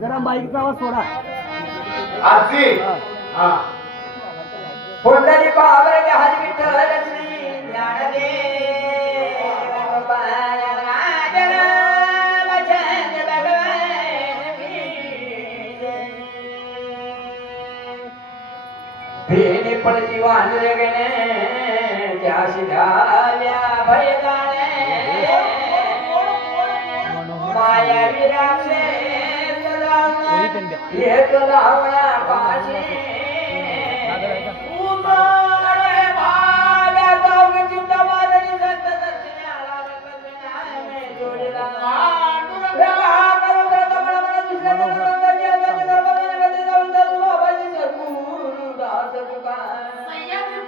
जरा बाईकचा आवाज सोडा. आजी हा पुंडली पावले हरी विठ्ठल श्री ज्ञानदेव गोपाल राजराम चंद्र भगवान भेने पडती वांदरे गणे त्याशी झाल्या भयदाने माया विराक्षे एक धावया पाशी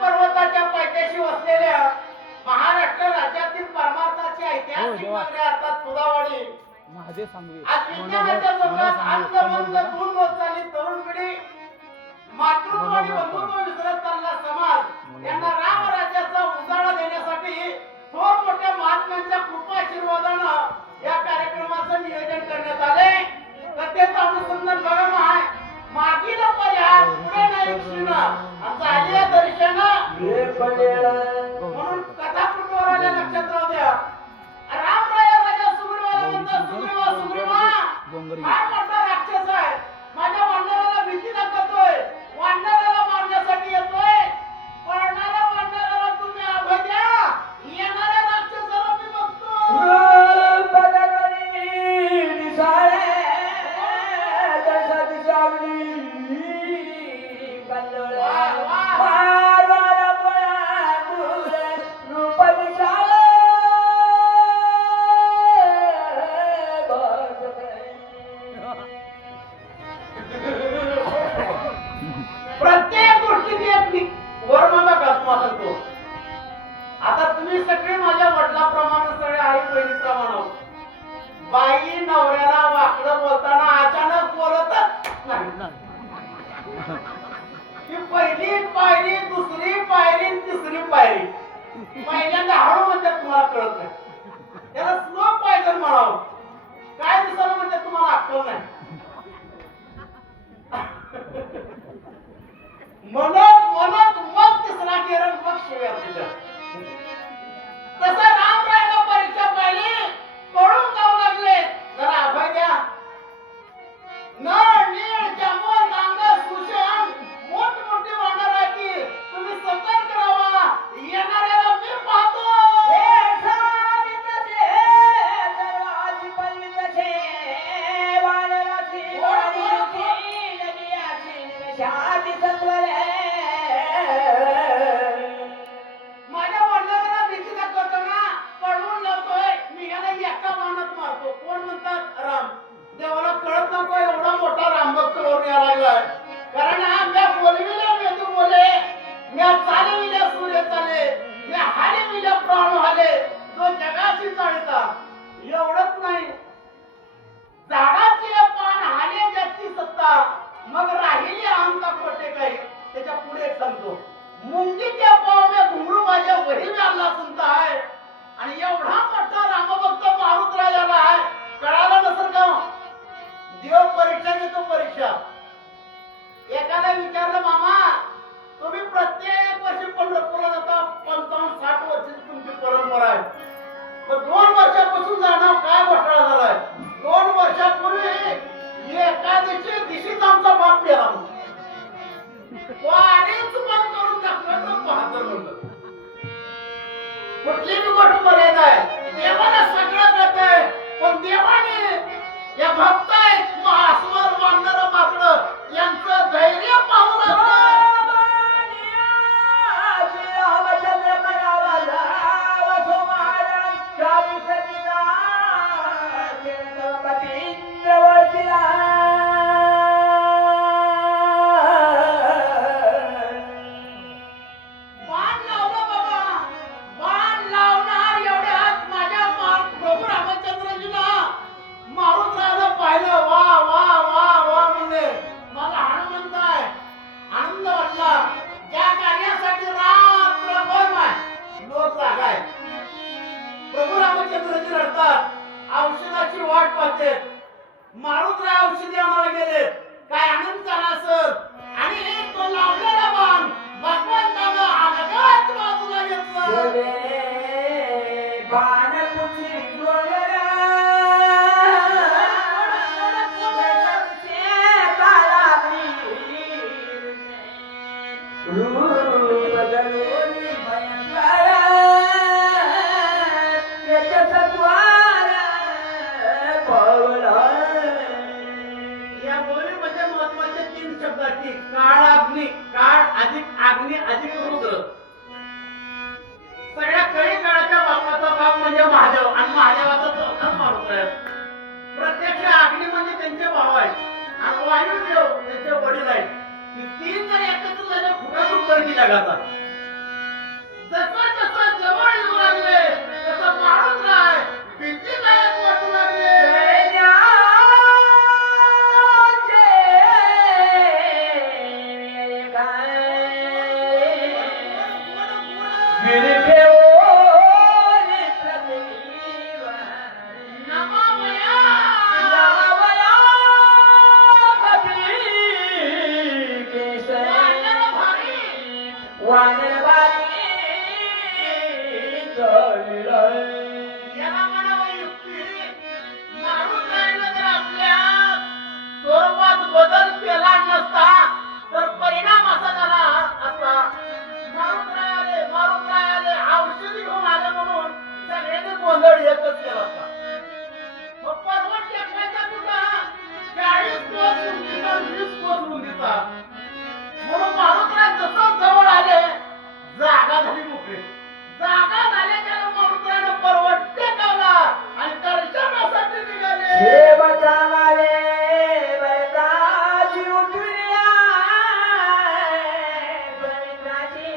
पर्वताच्या पायथ्याशी वसलेल्या महाराष्ट्र राज्यातील परमार्थाची ऐतिहासिक नगरी अर्थात तुदावाडी महादेव सांगवी आज विज्ञानाच्या जगात अंतर्मंत दूर होत चालली तरुण पिढी मातृत्व आणि बंधुत्व विसरत चालला समाज यांना राम राज्याचा उजाळा देण्यासाठी थोर मोठ्या महात्म्यांच्या कृपा आशीर्वादानं या कार्यक्रमाचं नियोजन करण्यात आले. कथेचं अनुसंधान बघा आहे मागील पर्याय पुढे नाही क्षीण झाली दर्शन म्हणून कथा कुटुंबावर आल्या लक्षात राहू द्या. रामराया राजा सुग्रीवाला म्हणतात सुग्रीवा सुग्रीवा फार मोठा राक्षस आहे. माझ्या वानराला भीती दाखवतोय. वानराला मारण्यासाठी येतोय. पळणाऱ्या वानराला तुम्ही अभय द्या. येणाऱ्या राक्षसाला मी बघतो. प्रत्येक गोष्टीत एक वर्णना करतो सांगतो. आता तुम्ही सगळे माझ्या वडिलांप्रमाणे सगळे आई बहिणीप्रमाणे बाई नवऱ्याला वाकडं बोलताना अचानक बोलतच नाही. ही पहिली पायरी दुसरी पायरी तिसरी पायरी पहिल्यांदा हळू म्हणतात तुम्हाला कळत नाही. त्याला स्लो पायजन म्हणावं. काय दिसायला म्हणतात तुम्हाला अक्कल नाही. म्हणत म्हणत मग तिसरा गेरण मग शिव्या दिल्या. तसं रामरायला परीक्षा पाहिली पळून जाऊ लागले. जरा अभय द्या. नळ नीळ जांभूळ नांगर सुषण मोठमोठी वानर आहे की तुम्ही सतर्क राहा. येणाऱ्याला मी पाहतो. माझ्या वडिलांना भीती दाखवताना पळून लावतोय. मी याला एका बाणात मारतो. कोण म्हणतात राम. देवाला कळत नको एवढा मोठा रामभक्त वरून यायला लागलाय. कारण हा म्या बोलविल्या मेंदू बोले. म्या चालविल्या सूर्य चाले. म्या हालिविल्या प्राण हाले. तो जगाची चाळता. एवढंच नाही झाडाची पान हाले ज्याची सत्ता मग राहिली आमचा कोटे काही. त्याच्या पुढे सांगतो मुंगीच्या पावल्या घुंगरू माझ्या वही आणला सुनता आहे. आणि एवढा मोठा रामभक्त मारुत राजाला आहे. कळालं नसेल का. देव परीक्षा घेतो परीक्षा. एकाला विचारलं मामा तुम्ही प्रत्येक वर्षी पंढरपूरला जाता. 55-60 वर्षाची तुमची परंपरा आहे. पण 2 वर्षापासून जाणं काय घोटाळा झालाय. 2 वर्षापूर्वी एकादशी दिवशीच आमचा बाप मेला. वारीच बंद करून टाकलं तर बहादर म्हणलं. कुठली बी गोष्ट मर्यादा आहे. देवाला सगळं कळतंय पण देवाने या भक्त आहेत अस्वल वानर माकड यांचं धैर्य पाहून पाहिलं घातले मारुतराय औषधी आणायला गेले काय आनंद झाला असेल आणि तो लावलेला बाण भगवंतानं अलगद बाजूला घेतला या गोळीमध्ये महत्वाचे 3 शब्द आहेत काळ अग्नी काळ अधिक अग्नी अधिक रुद्र सगळ्या कळी काळाच्या बापाचा बाप म्हणजे महादेव आणि महादेवाचा चौथा मारुतराय प्रत्यक्ष अग्नी म्हणजे त्यांचे भाव आहेत आणि वायुदेव त्यांचे वडील आहेत ही 3 जण एकत्र झाले फुटात उत्तर की जगाचा जसं जसं जवळ येऊ लागले तसं मारुतराय भीतीदायक वाटू लागले याला म्हणावं युक्ती मारुतरायानं जर आपल्या स्वरूपात बदल केला नसता तर परिणाम असा झाला असता मारुतराय आले औषधी घेऊन आले म्हणून सगळ्यांनी गोंधळ एकच केला असता मग पर्वत टेकवायचा कुठं 40 कोस रुंदीचा 20 कोस रुंदीचा म्हणून मारुतराय जसं जवळ आले जागा झाली मोकळी जागा झाल्याच्या मारुतरायानं पर्वत टेकवला आणि दर्शनासाठी निघाले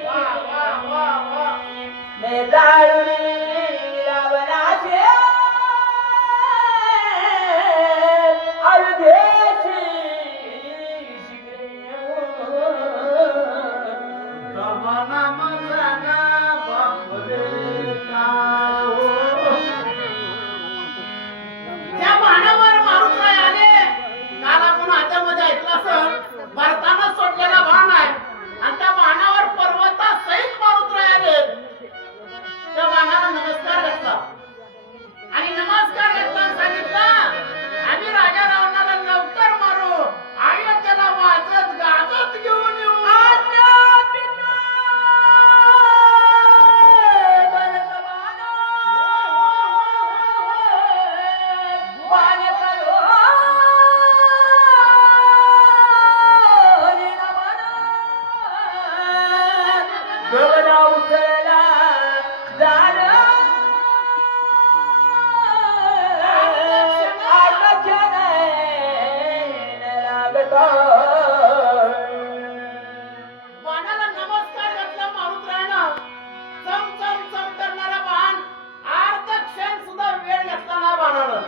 वा वा वा वा नाम जागा बापरे काओ त्या बाणावर मारुतराय आले काल आपण हातामध्ये ऐकलं असेल भारतानं सोडलेला बाण आहे आणि त्या बाणावर पर्वतासहित मारुतराय आले त्या बाणाला नमस्कार घातला आणि नमस्कार घातला आणि सांगितलं आम्ही राजा रावणाला लवकर मारू अयोध्येला वाजत गाजत घेऊन येऊ बाणाला नमस्कार घातला मारुतरायानं चम चम चम करणारा बाण अर्ध क्षण सुद्धा वेळ घेतला नाही बाणानं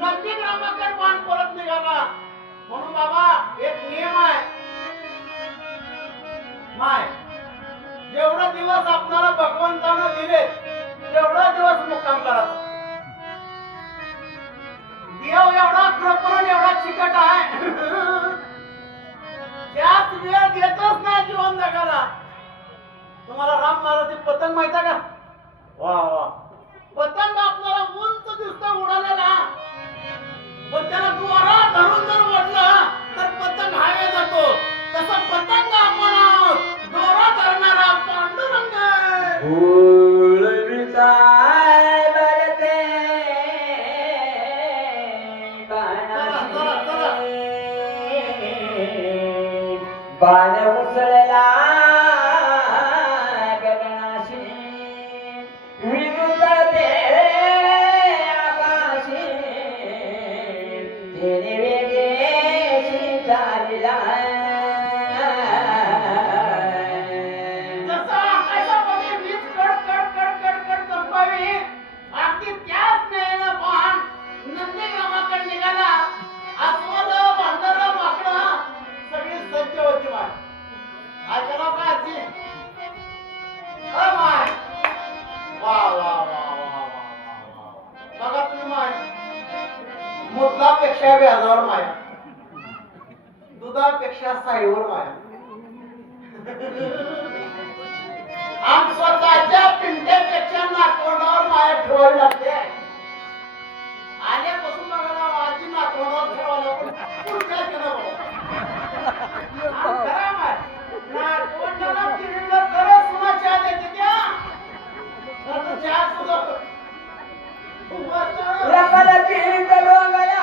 नंदीग्रामाकडे बाण परत निघाला म्हणून बाबा एक नियम आहे माय जेवढा दिवस आपल्याला भगवंतानं दिले तेवढा दिवस मुक्काम करायचा देव एवढा कृपण एवढा चिकट आहे त्यात वेळ देतच नाही जीवन जगाला तुम्हाला राम महाराज पतंग माहिती आहे का वा वा पतंग आपल्याला उंच दिसतो उडालेला पण त्याला दोरा धरून जर ओढलं तर पतंग हावे जातो तसं पतंग आपण आहोत दोरा धरणारा पांडुरंग बाण उसळला गगनाशी विरुद्ध आकाशी तेने वेगेशी चालला जसा आकाशामध्ये वीज कडकड दुधापेक्षा व्याजावर माया, दुधापेक्षा साईवर माया. आम स्वतःच्या पिंट्यापेक्षा नातवंडावर माया ठेवावी लागते. आल्यापासून बघायला माझी नातवंडावर ठेवायला पण पुढच्या केलं नातवंडाला पिढीला तरच सुना चहा देते त्या. आता चहा सुद्धा रंगलती डोंगरा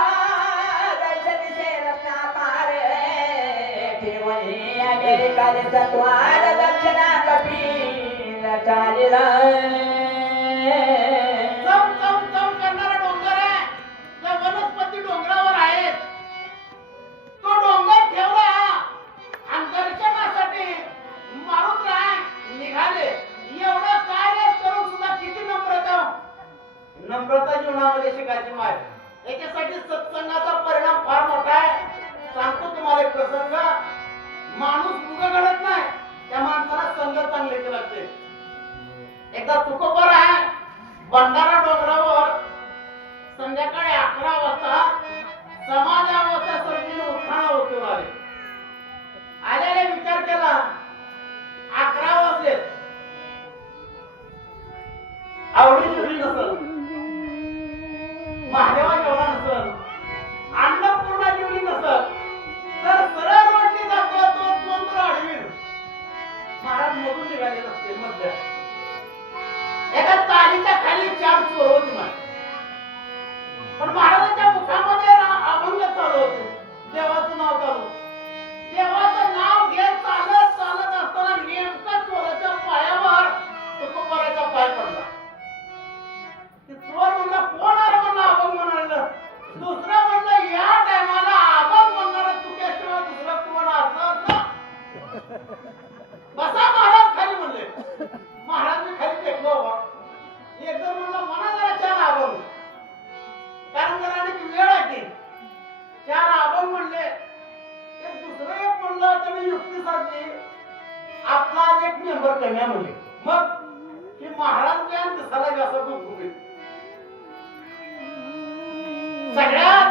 दर्शन रत्ना पार ठेवणी अमेरिकाने सत्वार दक्षिणा कपील चालिला चम चम चम करणारा डोंगर आहे. त्या वनस्पती डोंगरावर आहेत. तो डोंगर ठेवला आणि दर्शनासाठी मारुतराय निघाले. एवढं कार्य करून सुद्धा किती नम्रता जीवनामध्ये शिकायची माय. याच्यासाठी सत्संगाचा परिणाम फार मोठा आहे. सांगतो तुम्हाला एक प्रसंग. माणूस मुग घडत नाही, त्या माणसाला संग चांगले लागते. एकदा तुकोबर आहे भंडारा डोंगरावर संध्याकाळी 11 वाजता समाजावस्था सर्वीने उत्थानावरती आले. आल्याने विचार केला 11 वाजले, आवडी जुळली नसल, महादेवा जेवला नसल, अन्नपूर्णा जेवली नसल, तर सरळ रोडनी जातो तो द्वंद्व आडवील. महाराज मधून निघाले नसते. मधल्या एका तालीच्या खाली 4 चोर होते महाराज. पण महाराजांच्या मुखामध्ये अभंग चालू होते, देवाचं नाव चालू. देवाचं नाव घेत चालत चालत असताना नेमका चोराच्या पायावर तुकोबराचा पाय पडला. चोर म्हणला कोण आहे म्हणला अभंग म्हणाल. दुसरा म्हणलं या टायमाला अभंग म्हणणार तुझ्याशिवाय दुसरा कोण असं ना. बसा महाराज खाली म्हणले. महाराज मी खाली टेकलो बाबा. एकदम म्हणलं म्हणा जरा 4 अभंग, कारण जरा आणि वेळ आहे ती. 4 अभंग म्हणले. एक दुसरं एक म्हणलं त्याने युक्ती साधली, आपला एक मेंबर कमी म्हणले. मग की महाराज ज्ञान दिसायला कसं गुपगुपीत. सगळ्यात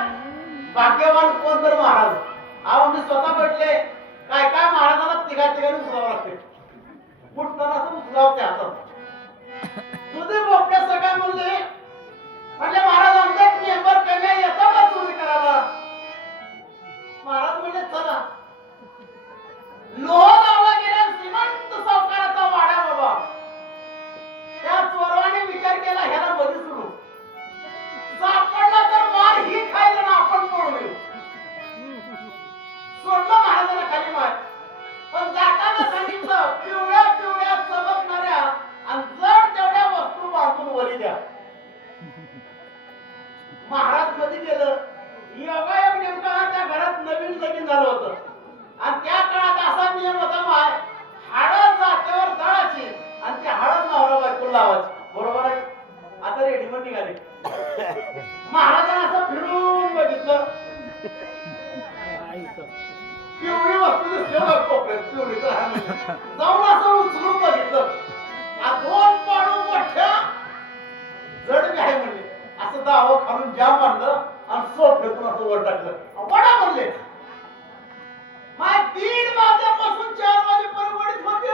भाग्यवान कोण तर महाराज. अहो मी स्वतः भेटले. काय काय महाराजांना तिघांनी उचलावं लागते. फुटताना असं उचलावं त्या हातात. तुझे बोपड्या सगळ्या म्हणले म्हणजे महाराज आमचा एक मेंबर कमी येतो का चोरी करायला. महाराज म्हणजे चला. लोहगावला गेल्या श्रीमंत सावकाराचा वाडा बाबा. त्या चोरवाने विचार केला ह्याला मध्ये सोडू, सापडला तर मार ही खायला ना आपण पळून येऊ. सोडलं महाराजांना खाली मार. पण जाताना सांगितलं पिवळ्या पिवळ्या चमकणाऱ्या आणि जड तेवढ्या वस्तू बांधून वरी द्या. महाराज मध्ये गेलं. योगायोग नेमका त्या घरात नवीन लगीन झालं होतं आणि त्या काळात असा नियम होता माय, हळद जात्यावर दळायची आणि त्या हळद नवरा बायको लावायची. बरोबर आहे. आता रेडीमेड निघाले. महाराजांना असं फिरून बघितलं, पिवळी वस्तू दिसली बघ कोपऱ्यात. पिवळी तर जाऊन असं उचलून बघितलं. 2 पाडू मोठ्या जड बी आहे म्हणले. असं दावा खालून जाम मारलं आणि सोपल्यातून असं वर टाकलं. वडा म्हणले. माय 3 वाजल्यापासून 4 वाजेपर्यंत वडीत होते.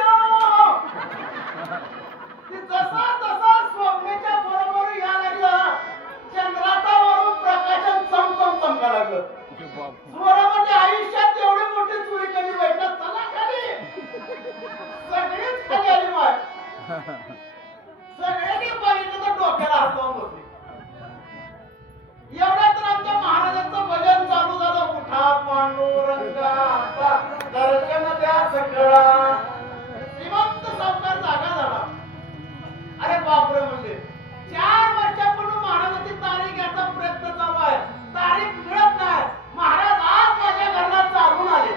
जसा तसा स्वप्नेच्या बरोबर या लागलं. चंद्राचा वरून प्रकाशन चमचम चमका लागलं. स्वरा म्हणजे आयुष्यात एवढी मोठी चोरी कधी भेटत. चला खाली. सगळीच खाली आली माय. सगळ्यांनी बघितलं तर डोक्याला हात लावून बसले. एवढ्या तर आमच्या महाराजांचं भजन चालू झालं. उठा पांडुरंगा दर्शन द्या सगळा. श्रीमंत सावकार जागा झाला. अरे बापरे म्हणले. 4 वर्षापूर्वी महाराजांची तारीख घ्यायचा प्रयत्न चालू आहे. तारीख मिळत नाही. महाराज आज माझ्या घराला चालून आले.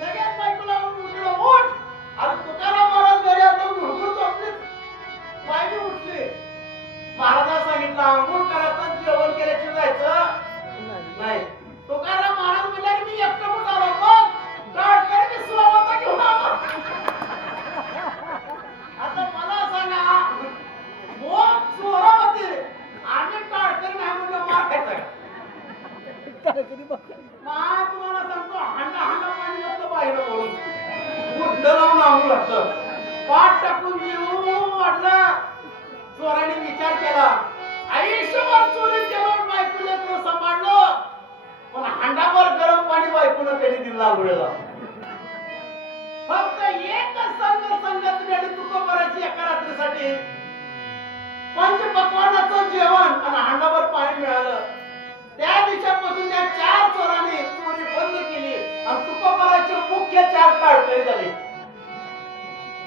लगेच बायकोला उठलो. उठ. आणि तुकाराम महाराज घरी आता घुरघुर झोपली. बायडी उठली. महाराजांना सांगितलं अंघोळ करायचं, जेवण केल्याशिवाय जायचं नाही. तुकाराम महाराज म्हणले मी एकटं कुठं आलो. मग गाडकरी मी स्वागत घेऊन आलो. आता मला सांगा, मग चोरा होते आम्ही गाडकरी नाही म्हणलं मार खायचा. मिळाला. फक्त एकच संगत मिळाली तुकोबाराची एका रात्रीसाठी. पंचपक्वान्नाचं जेवण आणि हांडाभर पाणी मिळालं. त्या दिवसापासून त्या 4 चोरांनी चोरी बंद केली आणि तुकोबाराचे मुख्य 4 टाळकरी झाले.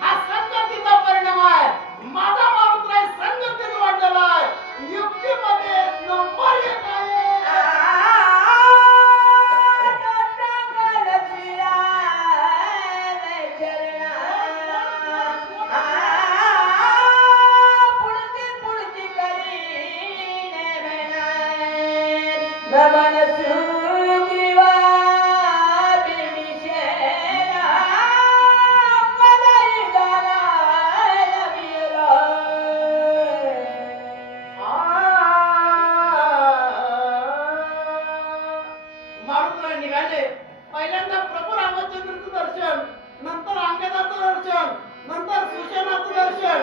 हा संगतीचा परिणाम आहे. माझा मारुतराय संगतीत वाढलेला आहे. युक्तीमध्ये नंबर 1 आहे. मारुतराय निघाले. पहिल्यांदा प्रभू रामचंद्राचं दर्शन, नंतर अंगदाचं दर्शन, नंतर सुशेनाचं दर्शन,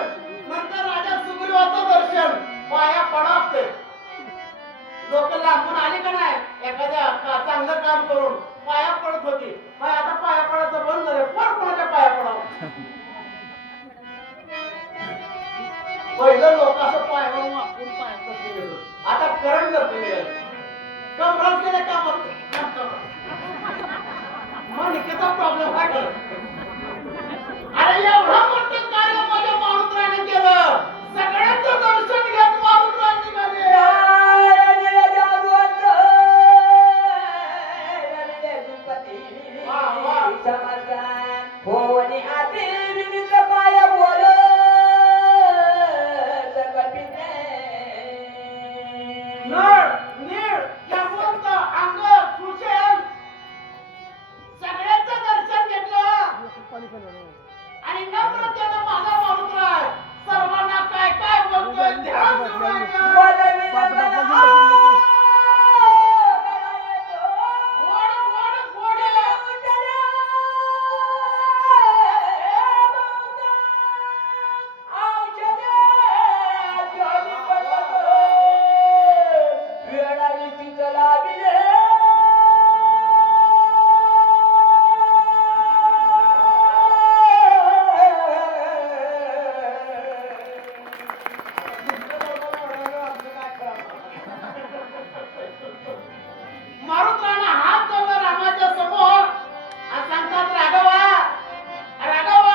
नंतर राजा सुग्रीवाचं दर्शन. पाया पडत लोक लांबून आली का नाही एखाद्या चांगलं काम करून पाया पडत होती. आता पाया पडायचं बंद झालं. कोणाच्या पाया पडावं? पहिलं लोक असं पायावरून वापरून पाया पडते. आता करंट जातो. कमरात गेल्या कामात मणकेचा प्रॉब्लेम काय करत. अरे एवढं मोठं कार्य माझ्या मारुतरायाने केलं. सगळ्यांचं दर्शन घेत मारुतराय निघाले. आणि नम्रतेनं माझा मारुतराय सर्वांना काय काय बोलतोय ध्यान देऊ नका. मारुतरायाने हात जोडला रामाच्या समोर आणि सांगतात, राघवा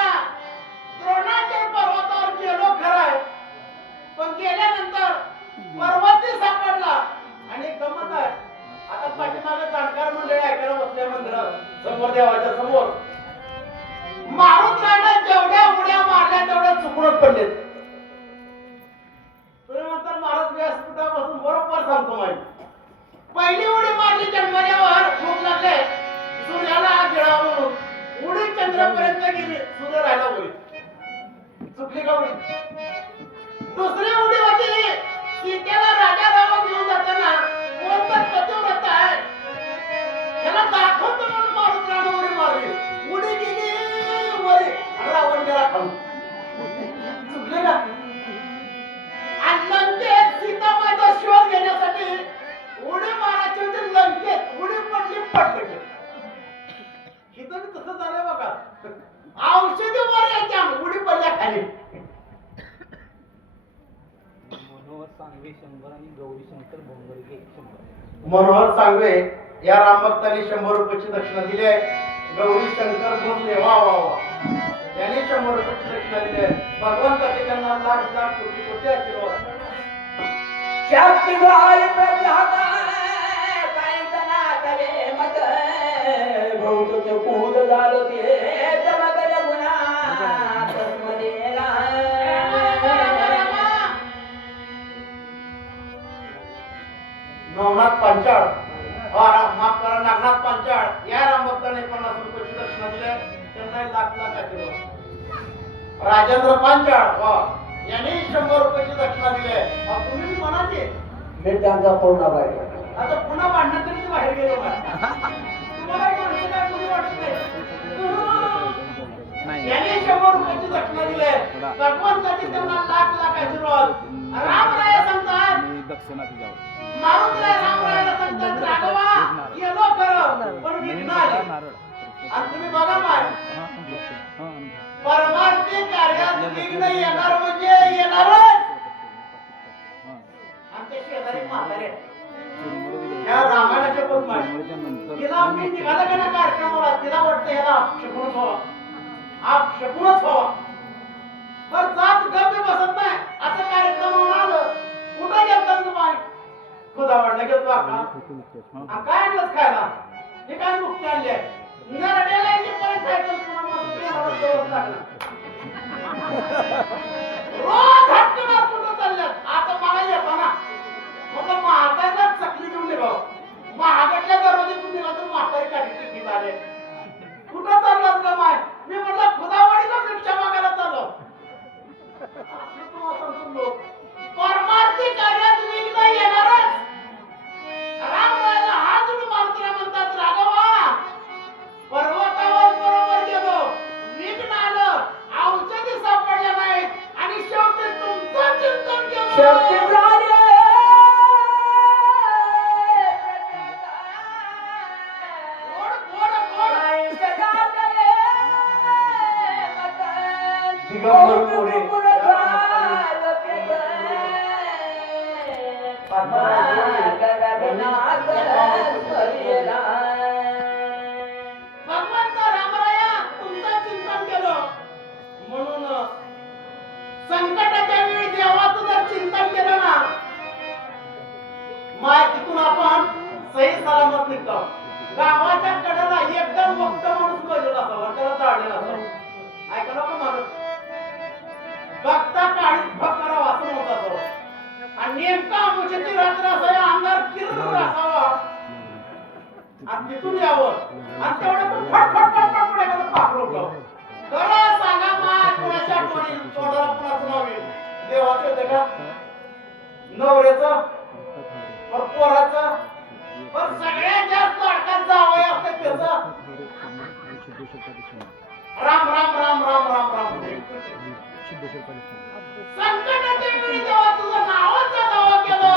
द्रोणाच्या पर्वतावर गेलो खरंय, पण गेल्यानंतर पर्वत सापडला. आणि गमत आहे आता पाठीमागे जाणकार मंडळी ऐकायला बसल्या मंदिरात समोर देवाच्या समोर. मारुतरायाने जेवढ्या उड्या मारल्या तेवढ्या चुकूनच पडलेत. तुम्ही म्हणतात महाराज व्यासपीठापासून बरोबर सांगतो माहिती. पहिली उडी मारली जन्मल्यावर भूक लागले. सूर्याला गिळावा म्हणून उडी चंद्रापर्यंत गेली. सूर्य राहिला उडी. चुकली का उडी? दुसरी उडी होती सीतेला राजा राम घेऊन जाताना कोणता पतिव्रत आहे त्याला दाखवतो म्हणून मारुतरायाने उडी मारली. उडी गेली वरी आणि रावण गेला खाऊन. चुकले का? आणि लंकेत सीतामाईचा शोध घेण्यासाठी उडी मारायची होती. लंकेत उडी पडली. इथं बी तसं झालंय बघा. औषधी वर यायच्या उडी पडल्या खाली. मनोहर सांगवे 100 आणि गौरी शंकर भोंगरगे 100. मनोहर सांगवे या रामभक्तांनी 100 रुपयाची दक्षिणा दिली आहे. गौरी शंकर भोसले वा वा वा त्यांनी 100 रुपयाची दक्षिणा दिली आहे. भगवंताचे त्यांना लाख कोटी आशीर्वाद. शक्तिद्वार प्रजाता कायतनातले मत भौतच कूद झालो ते चमकल गुणा तस्मदेला. नवनाथ पांचाळ माफ करा नागनाथ पांचाळ या रामभक्ताने 50 रुपयाची दक्षिणा दिली आहे. त्यांना लाख आशीर्वाद. राजेंद्र पांचाळ यांनी 100 रुपयाची दक्षिणा दिली आहे. तुम्ही म्हणाले मी त्यांचा पूर्ण बाहेर. आता पुन्हा भांडण तरी बाहेर गेलो का? तुम्हाला माणसं काय कोणी वाटत नाही. यांनी 100 रुपयाची दक्षिणा दिली आहे. भगवंताची त्यांना लाख आशीर्वाद. रामराय सांगतात दक्षिणा दिल्यावर मारुतराय रामरायाला सांगतात, राघवा गेलो खरं पण विघ्न आले. आणि तुम्ही बघा माय परमार्थी कार्यात विघ्न येणार म्हणजे येणारच. आमच्या शेजारी म्हातारे या रामायणाचे पण माय तिला मी निघाला का ना कार्यक्रमाला तिला वाटतं ह्याला अपशकुनच व्हावा अपशकुनच व्हावा. बर जात गप्प बसत नाही असं कार्यक्रम आलं कुठं गेलता तुम्ही खुदावडला गेलतो का काय आणलंच खायला हे काय मुक्ती आणली आहे नरड्याला यायची परत खायचं रोज हटकणार कुठं चालल्यात आता मला येतो ना मग म्हातारीला चकली घेऊन निघाव महागडल्या दरवाजेतून निघा तर म्हातारी काढली टिकी झाले कुठं चाललास का माय मी म्हटलं खुदावाडीला रिक्षा मागायला चाललो लोक परमार्थी कार्यात विघ्न येणारच. रामरायाला हात जोडून मारुतीला म्हणतात राघवा पर्वतावर बरोबर गेलो विघ्न आलं औषधी सापडल्या नाहीत आणि शेवटी तुमचं चिंतन केलं. भगवंत रामराया तुमचं चिंतन केलं म्हणून संकटाच्या वेळी देवाचं जर चिंतन केलं ना माय तिथून आपण सही सलामत निघतो. गावाच्या कडेला एकदम मुक्त माणूस बसलेला असावा त्याला चाललेला असावा ऐकलं का माणूस बघता काळीत भक्करावा असं म्हणत असावं आणि नेमका अमुष्याची रात्र असावी अंधार किरकिर असावा आणि तिथून यावं आणि तेवढं पण फटफट फटफट एखादं पाखरू उठलं. खरं सांगा माय कुणाच्या आठवणी तोंडाला कुणाचं नाव येईल देवाचं होतं का नवऱ्याचं पर पोराचं पण सगळ्यात जास्त अडकात जावं असतं त्याचं राम राम राम राम राम राम संकटाच्या वेळी जेव्हा तुझं नावाचं दावा केलं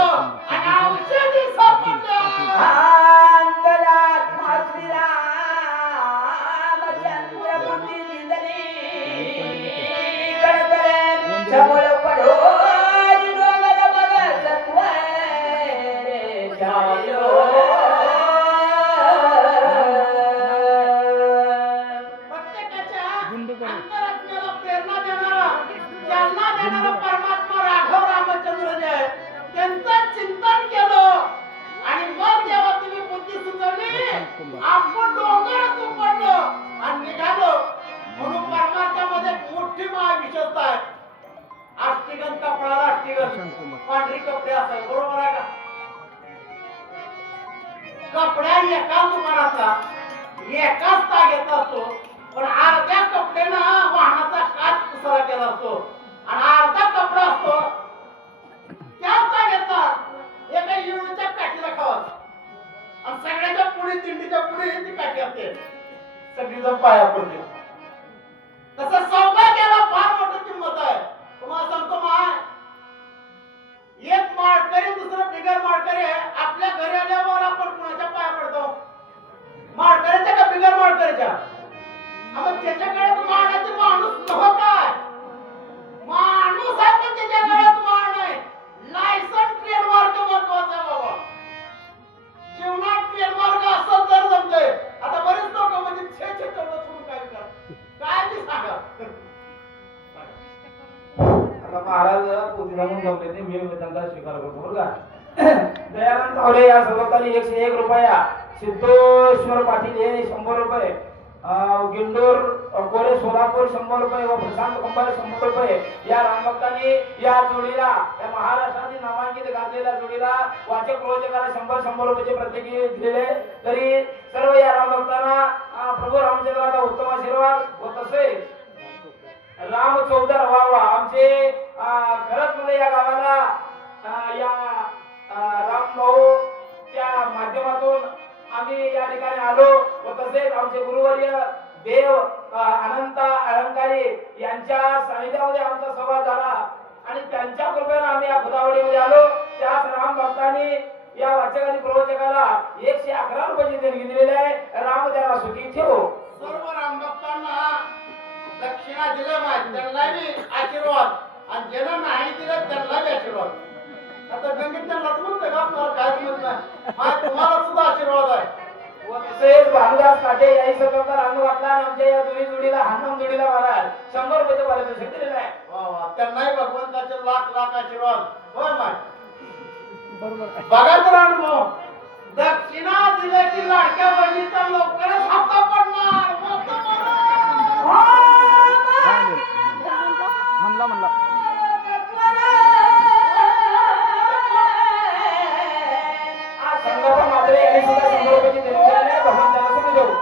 आणि औषधी सापडलं अंतरात्म्याला प्रेरणा देणारा चालना देणारा परमात्मा राघव रामचंद्र जे आहे त्यांचं चिंतन केलं आणि मग जेव्हा तुम्ही बुद्धी सुचवली आपण डोंगरातून पडलो आणि निघालो म्हणून परमात्म्यामध्ये मोठी महाविशेषता आहे. अष्टिगन कपडाला अष्टिगन पांढरी कपडे असावे बरोबर आहे का कपड्या एका दुकानाचा एकाच ताग्याचा असतो पण अर्ध्या कपड्यानं वाहनाचा काच पुसरा केला असतो आणि अर्धा कपडा असतो त्याच ताग्याचा एका इळूच्या काठीला खावाच आणि सगळ्याच्या पुढे दिंडीच्या पुढे ती काठी असते सगळीजण पाया पडते. तसं सौभाग्याला फार मोठी किंमत आहे. तुम्हाला सांगतो माय एक माळकरी दुसरं बिगर माळकरी आपल्या घरी आल्यावर आपण कुणाच्या पाया पडतो माळकऱ्याच्या का बिगर माळकऱ्याच्या मग त्याच्या गळ्यात माळ आहे तर माणूस नव्ह काय माणूस आहे पण त्याच्या गळ्यात माळ नाही. लायसन ट्रेडमार्क महत्वाचा आहे बाबा जीवनात ट्रेडमार्क असं जर जमतंय आता बरेच लोक म्हणजे छे छे तेवढं सोडून काय करतात काय मी सांगा आता महाराज पोतीरामून जमले ते मी त्यांचा स्वीकार करतो बरं का. दयानंद तावडे या सर्वताली 101 रुपया सिद्धेश्वर पाटील हे 100 रुपये गिंडोर कोरे सोलापूर 100 रुपये व प्रशांत कंबाळे 100 रुपये या रामभक्तांनी या जोडीला या महाराष्ट्रातील नामांकित गाजलेल्या जोडीला वाचक प्रवचकाला 100 रुपयाचे प्रत्येकी दिलेले तरी सर्व या रामभक्तांना प्रभू रामचंद्राचा उत्तम आशीर्वाद व तसेच राम चौधर व्हावा आमचे खरंच मध्ये या गावाला या राम भाऊ च्या माध्यमातून आम्ही या ठिकाणी आलो व तसेच आमचे गुरुवर्य देव अनंत अलंकारी यांच्या सानिध्यामध्ये आमचा संवाद झाला आणि त्यांच्या कृपेने आम्ही या खुदावडीमध्ये आलो. त्याच राम भक्तांनी या वाचक आणि प्रवचकाला 111 रुपयाची देणगी दिलेली आहे. राम त्याला सुखी ठेवो. सर्व रामभक्तांना दक्षिणा दिल्या माहिती त्यांना बी आशीर्वाद आणि ज्यांना नाही दिलं त्यांना बी आशीर्वाद. आता गंगेत त्यांनाच म्हणतं का आपल्याला काय म्हणत नाही माय तुम्हाला सुद्धा आशीर्वाद आहे. व तसेच भानुदास काटे याही सकलचा रांग वाटला आणि आमच्या या दोन्ही जोडीला हनुमान जोडीला महाराज 100 रुपयाचं पारितोषिक दिलेलं आहे. वा वा त्यांनाही भगवंताचे लाख लाख आशीर्वाद. होय माय बघा तर अनुभव दक्षिणा दिलं की लाडक्या बहिणीचा लवकरच हप्ता पडणार. म्हणला संगप्पा म्हात्रे यांनी सुद्धा 100 रुपयाची देणगी दिलेली आहे. भगवंताला सुद्धा देऊ.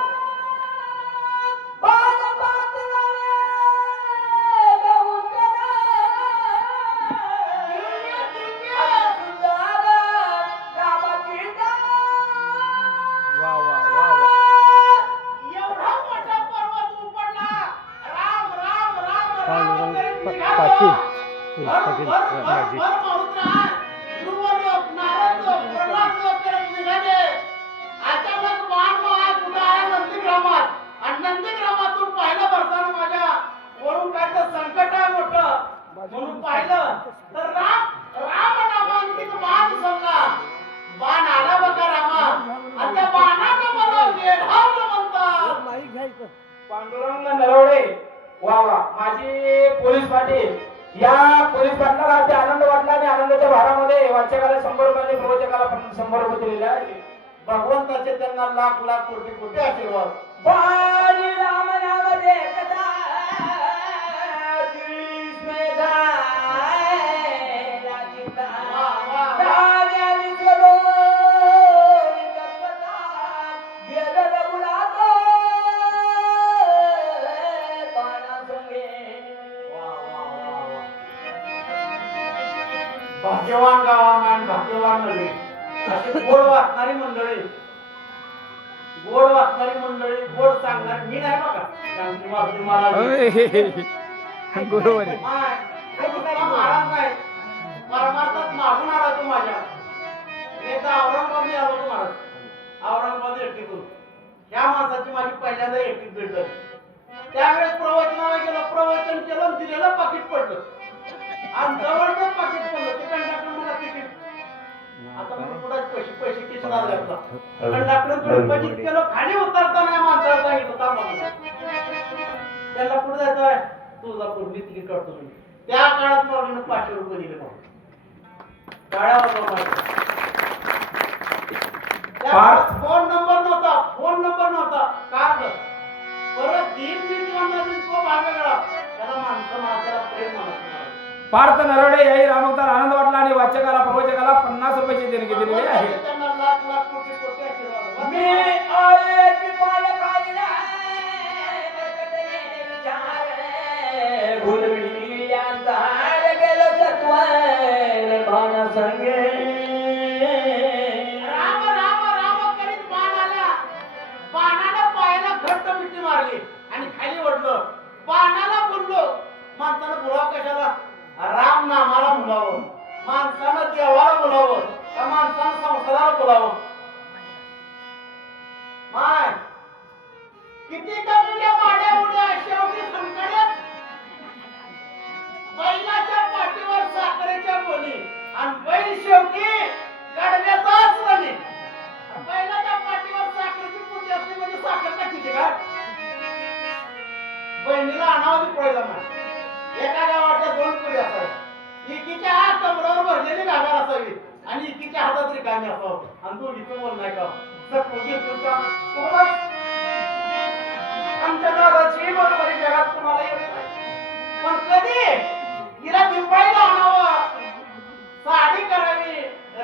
एवढा मोठा पर्वत उपडला. राम राम राम राम करीत निघालो. पाटील. भर मारुत राहा. ध्रुव लोक, नारद लोक, प्रल्हाद लोक करत निघाले. अचानक बाण महाय कुठं आला नंदीग्रामात आणि नंदीग्रामातून पाहिलं भरताना माझ्या वरून काय तर संकट आहे मोठं म्हणून पाहिलं तर राम नामांकित बाण दिसला. बाण आला बघा रामा आणि त्या बाणानं मला वेढावलं म्हणतात. पांडुरंग नरवडे वा वा माझी पोलीस पाटील या पोलीस पाटलाला अगदी आनंद वाटला आणि आनंदाच्या भारामध्ये वाचकाला 100 रुपये आणि प्रवचकाला 100 रुपये दिलेले आहे. भगवंताचे त्यांना लाख लाख कोटी कोटी आशीर्वाद. बाली राम नाम देखता कृष्ण जाय राजिता राम्या विठलो विकल्पता गेल रघुनाथ बाणा संगे. भाग्यवान गावामान भाग्यवान नगरी अशी गोड वाचणारी मंडळी गोड सांगणार मी नाही बघा. गांधी मारुती महाराज बरोबर आहे. महाराज नाही परमार्थात मागून आला तू माझ्या. एकदा औरंगाबाद आलो तू महाराज औरंगाबाद एकटीतून ह्या माणसाची माझी पहिल्यांदा एकटीत भेट झाली. त्यावेळेस प्रवचनाला गेलो प्रवचन केलं आणि दिलेलं पाकिट पडलं आणि जवळचं पाकिट पडलं. ते कंडक्टर मला तिकीट आता मी पुढे पैसे किशनात घातला. कंडक्टर बघित केलं खाली उतरताना या माणसाला सांगितलं थांबा म्हणून. त्याला पुढे जायचं आहे तुळजापूर मी तिकीट काढतो म्हणून. त्या काळात माऊलीनं 500 रुपये दिले म्हणून काळ्या होता फोन नंबर नव्हता कार्ड परत 3 मिनिट तो भाग वेगळा. त्याला माणसाला प्रेम म्हणत पार्थ नरवडे याही रामभक्ताला आनंद वाटला आणि वाचकाला प्रवचकाला 50 रुपयाची देणगी दिलेली आहे. त्यांना लाख लाख कोटी कोटी आशीर्वाद. मी आले कृपाल कायला विचार भूलविली अंधार गेलो सत्वर बाणा संगे. राम राम राम करीत बाण आला. बाणाला पायाला घट्ट मिठी मारली आणि खाली ओढलं. बाणाला बोललो माणसानं बोलावं कशाला. राम नामाला बोलावं. माणसानं देवाला बोलावं का माणसानं संसाराला बोलावं. माय किती कमील्या माड्या उड्या शेवटी संकटात बैलाच्या पाठीवर साखरेच्या बोली आणि बैल शेवटी गडव्याचाच बनी. बैलाच्या पाठीवर साखरेची पोती असली म्हणजे साखर टाकीची का. बहिणीला अनावधी पडायला माय. एका गावाच्या 2 पुरी असाव्या. एकीच्या हात कमरावर भरलेली घागर असावी आणि एकीच्या हातात रिकामी असावं आणि दोघीचं बोल नाही का आमच्या दादाची बरोबरी जगात तुम्हाला येत नाही. पण कधी तिला दिवाळीला आणावं साडी करावी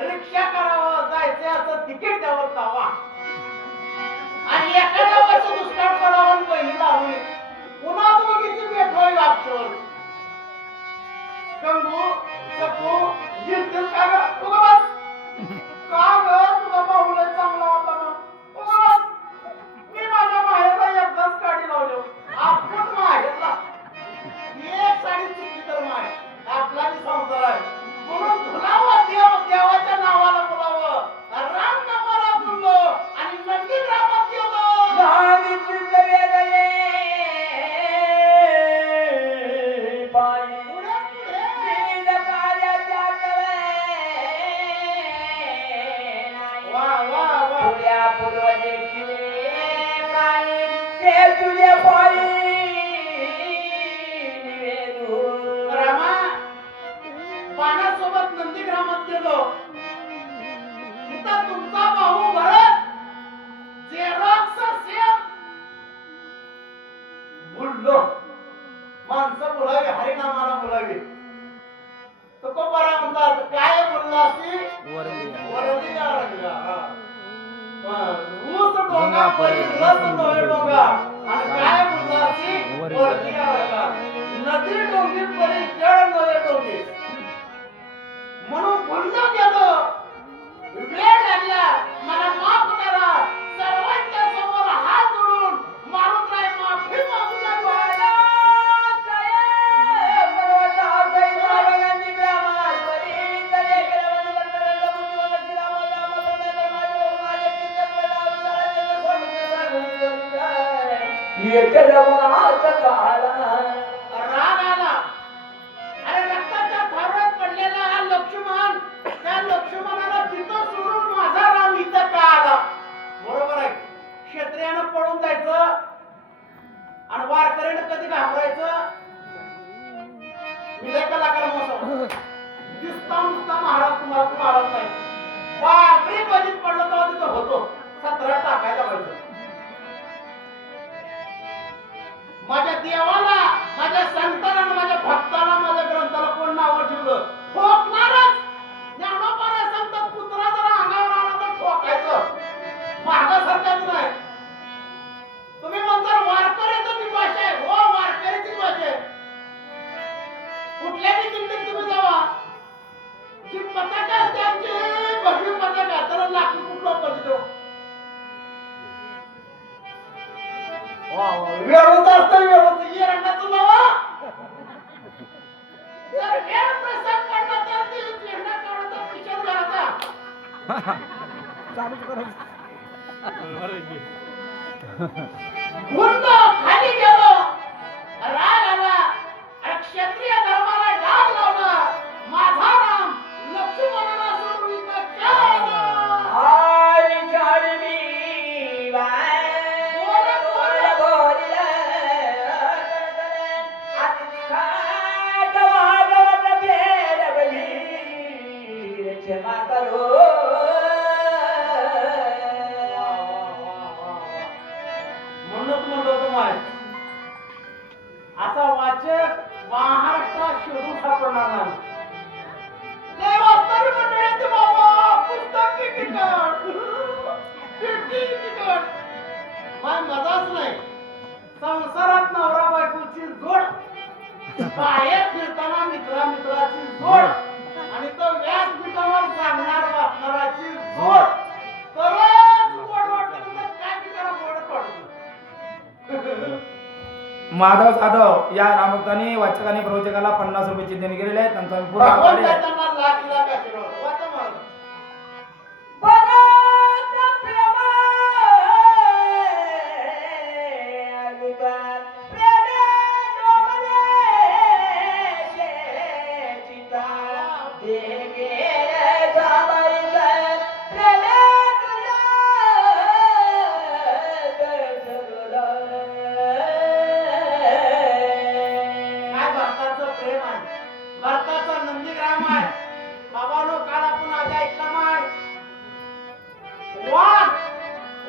रिक्षा करावं जायचं असं तिकीट द्यावं लावा आणि एखाद्या वर्ष दुष्काळ पडावा आणि बहिणीला आणून पुन्हा दोघीची भेट होईल आपल्यावर. गंगू सपू गिरतील का ग तुझं बस का ग तुझा बाहुला चांगला होता मग मी माझ्या माहेरला एकदाच काढी लावली. आपण माहेरला एक साडी चुकली तर माय आपला बी संसार आहे. या पूर्वजे केले काय ते तुझे पायी निवेदू रामा पाण्यासोबत नंदीग्रामात गेलो तिथं तुमचा भाऊ भरत झेरॉक्स सेम बोललो माणसं बोलावी हरिनामाला बोलावी तुकोबारा म्हणतात काय बोलला ती वरदी लागला ऊस डोंगा परी रस डोळे डोंगा आणि काय बोलला ती वरदी लागला नदी डोंगी परी जळ नवे डोंगी म्हणून बोललो गेलो वेळ लागला मला माफ करा सर्वांच्या समोर हात जोडून मारुतराय माफी मागू लागला राग आला अरे रक्ताच्या थारोळ्यात पडलेला हा लक्ष्मण त्या लक्ष्मणाला तिथं सोडून माझा राम इथं का आला बरोबर आहे क्षत्रियानं पळून जायचं आणि वारकऱ्यानं कधी घाबरायचं मी लय कलाकार मोसा दिसता नुसता महाराज तुम्हाला महाराज नाही बापरे बजीत पडलं तेव्हा तिथं होतो 17 टाकायला पाहिजे माझ्या देवाला माझ्या संताला माझ्या भक्ताला माझ्या ग्रंथाला कोण नाव ठेवलं ठोकणारच ज्ञानोबाने सांगतात कुत्रा जर अंगावर आला तर ठोकायचं मागासारखाच नाही तुम्ही म्हणता वारकऱ्याचं ती भाषा आहे हो वारकऱ्याची भाषा आहे कुठल्याही दिंडीत तुम्ही जावा जी पताका असते आमची भगवी पताका त्याला लाकूड कुठलं पडतो वेळूच असतं वेळूच ये रंगाचं लावा जर वेळ प्रसंग पडला तर ती झेंडा काढायचा पिशाच घालायचा गुंड खाली गेलो राग आला अरे क्षत्रिय धर्माला डाग लावला माझा राम लक्ष्मणाला सोडून इथं का आला असा वाचक महाराष्ट्रात शोधून सापडणार नाही लय वाचणारी मंडळी आहेत बाबा पुस्तकी तिकट माय मजाच नाही संसारात नवरा बायकोची जोड बाहेर फिरताना मित्राची जोड आणि तो व्यासपीठावर सांगणार वाचणाराची जोड तरच गोड वाटतं तर काय बिचारा गोडच वाटतं माधव जाधव या रामभक्तांनी वाचकांनी प्रवचकाला 50 रुपयाची देणी केलेले आहेत त्यांचा मी पूर्ण भगवान आभारी आहे. त्यांना लाख लाख आशीर्वाद वाचा महाराज काय भारताचं प्रेम आहे भारताचा नंदीग्राम आहे बाबानो काल आपण आज ऐकलं माय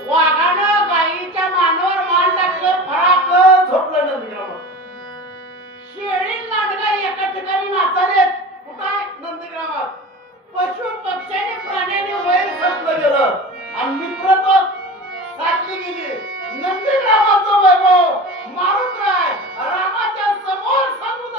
वाघानं गाईच्या मानावर मान टाकलं फराक झोपलं नंदीग्रामात शेळी लांडगा एका ठिकाणी नाचालेत कुठं आहे नंदीग्रामात पशु पक्ष्याने प्राण्याने वैर संपलं गेलं आणि मित्रत्व साधली गेली नंदीग्रामाचं वैभव मारुतराय रामाच्या समोर सांगू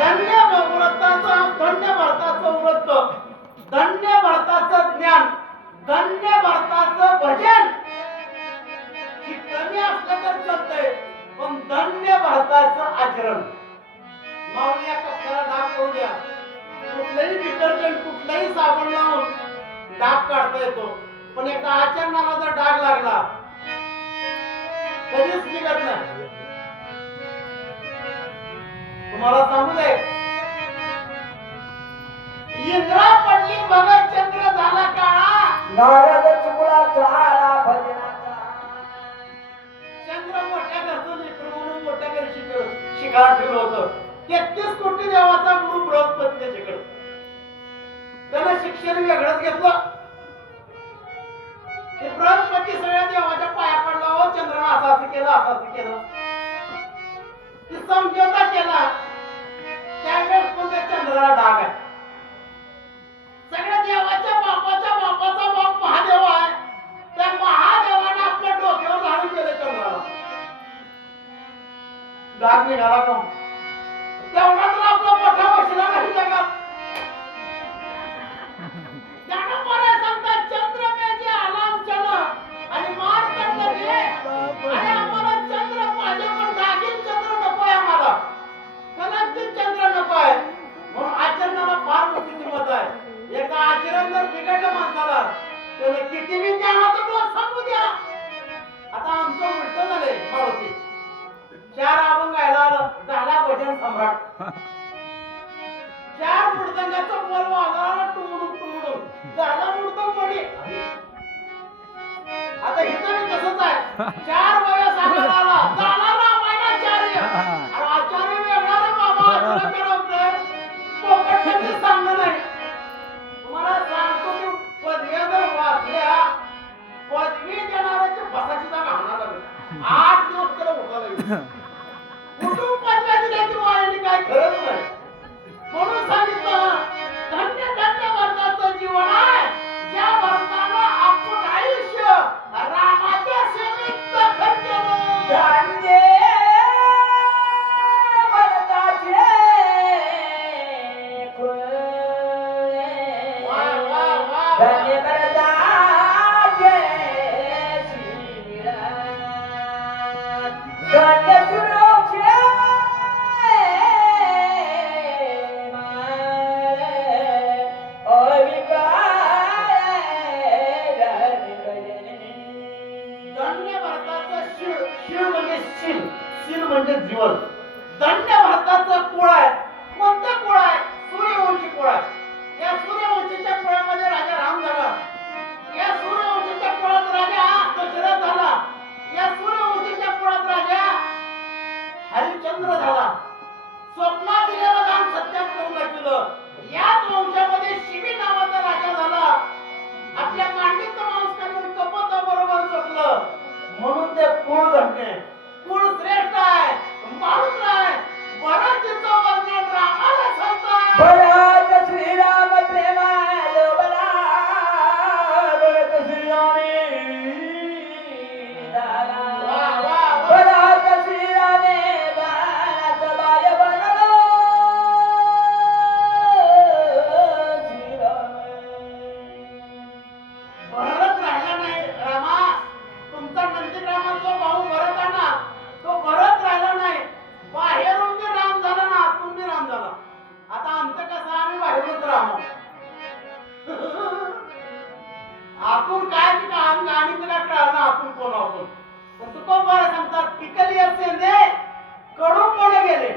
धन्य भारताचं व्रत धन्य भारताचं ज्ञान धन्य भारताचं भजन ही कमी असलं तर चालतंय पण धन्य भारताचं आचरण माऊली या कपड्याला डाग करू द्या. कुठलंही डिटर्जंट कुठलाही साबण लावून डाग काढता येतो, पण एकदा आचरणाला जर डाग लागला कधीच निघत नाही. तुम्हाला सांगू दे, इंद्रा पडली भगत चंद्र झाला काळा. नारद चुकला आळा भजनाचा. चंद्र मोठ्या घरचं लेकरं म्हणून मोठ्या घरी शिकायला ठेवलं होतं. 33 कोटी देवाचा गुरु बृहस्पती त्याच्याकडे. त्यानं शिक्षण वेगळंच घेतलं. ते बृहस्पती सगळ्या देवाच्या पाया पडला. हो चंद्रानं असं केलं, असं केलं, ती समझोता केला. त्यावेळेस पण त्या चंद्राला डाग आहे. सगळ्या देवाच्या बापाचा बाप महादेव आहे. त्या महादेवाने आपल्या डोक्यावर धारण केलं चंद्राला. डाग निघाला का तेवढा तर आपला मोठा बसला नाही जगात. त्यानं मला सांगतात चंद्र मेचे आलामचन आणि मार्कंड जे आणि आम्हाला चंद्र पाहिजे, पण डागीन चंद्र नको आहे. आम्हाला कलंकित चंद्र नको आहे. म्हणून आचरणाला फार मोठी किंमत आहे. एकदा आचरण जर बिघडलं माणसाला त्याला किती बी ज्ञानाचा डोस सांगू द्या. आता आमचं उलट झालंय. मारुती 4 अभंग गायला झाला भजन सम्राट. 4 मृदंगाचा बोल वाजवला टुमडून झाला मृदंग मणी. आता इथं मी तसंच आहे. 4 वया सांगायला आला झाला रामायणाचार्य. अरे आचार्य वेगळा रे बाबा. आचार्य करवतोय पोपट सांगणं नाही. तुम्हाला सांगतो की पदव्या जर वाचल्या पदवी देणाऱ्याच्या बसाची जागा हाणायला लागली. 8 दिवस त्याला उठायला लागली. कुठून पदव्या दिल्याची मायाने काय खरंच नाही. म्हणून सांगितलं धन्य धन्य भारताचं जीवन आहे ज्या भारतानं आपण आयुष्य रामाच्या सेवेत दखल केलं. धन्य भरताचे खुले. धन्य भरताचे शिरा. धन्य गुरुचे शील म्हणजे जीवन. धन्य भारताचा कुळ आहे. कोणता कुळ आहे? सूर्यवंशी कुळ आहे. या सूर्यवंशीच्या कुळामध्ये राजा राम झाला. या सूर्यवंशीच्या कुळात राजा दशरथ झाला. या सूर्यवंशीच्या कुळात राजा हरिश्चंद्र झाला. स्वप्नात दिलेलं काम सत्यात करून दाखवलं. याच वंशामध्ये शिबी नावाचा राजा झाला. आपल्या मांडीचं मांस खाल्लं कपता बरोबर जगलं. म्हणून ते कुळ धन्य. कुळ श्रेष्ठ आहे. माणूस आहे. भरतीचं वर्णन रामाला सांगतात. भरत श्रीराम प्रेमाळ बला. भरत श्रीरामे दाला. भरत श्रीरामे दाला सबाय बनलो. भरत राहिला नाही. रामा तुमचा नंदीग्रामाचा भाऊ भरत आहे ना, तो भरत राहिला नाही. बाहेरून बी राम झाला ना आतून बी राम झाला. आता आमचं कसं आम्ही बाहेरूनच राम. आतून काय की आणि तुला कळलं ना आतून कोण आपण. पण तुकोबा सांगतात पिकली सेंदे कडून कोण गेले.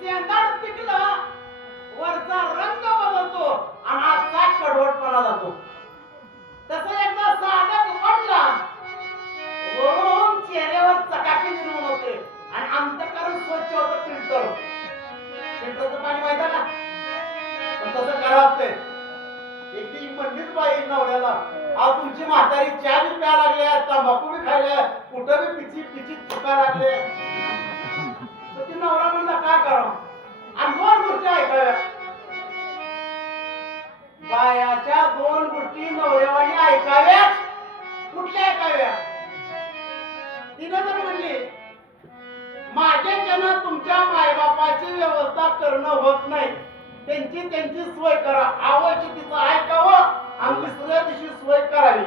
सेंदाड पिकलं वरचा रंग बदलतो आणि आजचा कडवटपणा जातो. तसं एकदा साधक म्हणला वरून चेहऱ्यावर चकाकी निर्माण होते आणि अंतःकरण स्वच्छ होतं. फिल्टरचं पाणी माहिती ना, पण तसं करावं लागतंय. एक ती पंडित बाई नवऱ्याला आज तुमची म्हातारी चहा बी प्या लागल्या, तंबाखू बी खायला, कुठं बी पिची चुका लागले. तर ती नवरा म्हणला काय करावं. आणि 2 गोष्टी ऐकाव्या. बायाच्या 2 गोष्टी नवऱ्यावानी ऐकाव्यात. कुठल्या ऐकाव्या? तिनं जर म्हणली माझे जन तुमच्या मायबापाची व्यवस्था करणं होत नाही, त्यांची सोय करा. आवश्यक तिचं ऐकावं आणि दुसऱ्या दिवशी सोय करावी.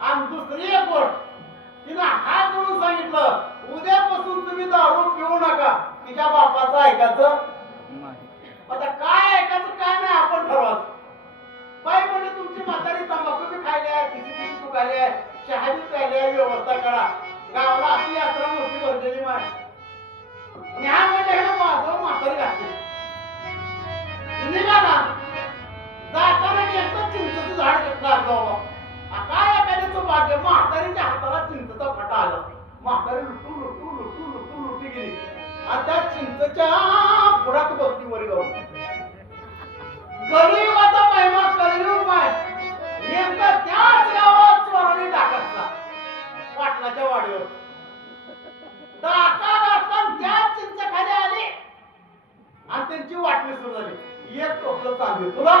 आणि दुसरी एक गोष्ट तिनं हात जोडून सांगितलं उद्यापासून तुम्ही दारू पिऊ नका. तिच्या बापाचं ऐकायचं. नाही. आता काय ऐकायचं काय नाही आपण ठरवायचं. बाई म्हणजे तुमची म्हातारी तंबाखू बी खायली आहे, पिशी पिशी तू खायली आहे, चहा बी प्यायली आहे, व्यवस्था करा. गावाला अशी यात्रा मोठी भरलेली माय. न्याय म्हणजे हे माझं म्हातारी घातली. निघा ना. जाताना नेमकं चिंचेचं झाड घेतलं बाबा. काय एखाद्याचं भाग्य म्हातारीच्या हाताला चिंचेचा फटा आला. म्हातारी लुटू लुटू लुटू लुटू लुटी गेली. आता चिंचच्या बुडात बसली वर जाऊन. कलियुगाचा महिमा कलियुग माय. नेमका त्याच गावात चोराने टाकला पाटलाच्या वाडीवर. टाका घातला त्याच चिंच खाली आली आणि त्यांची वाटणी सुरू झाली. एक टोपलं चांदी तुला,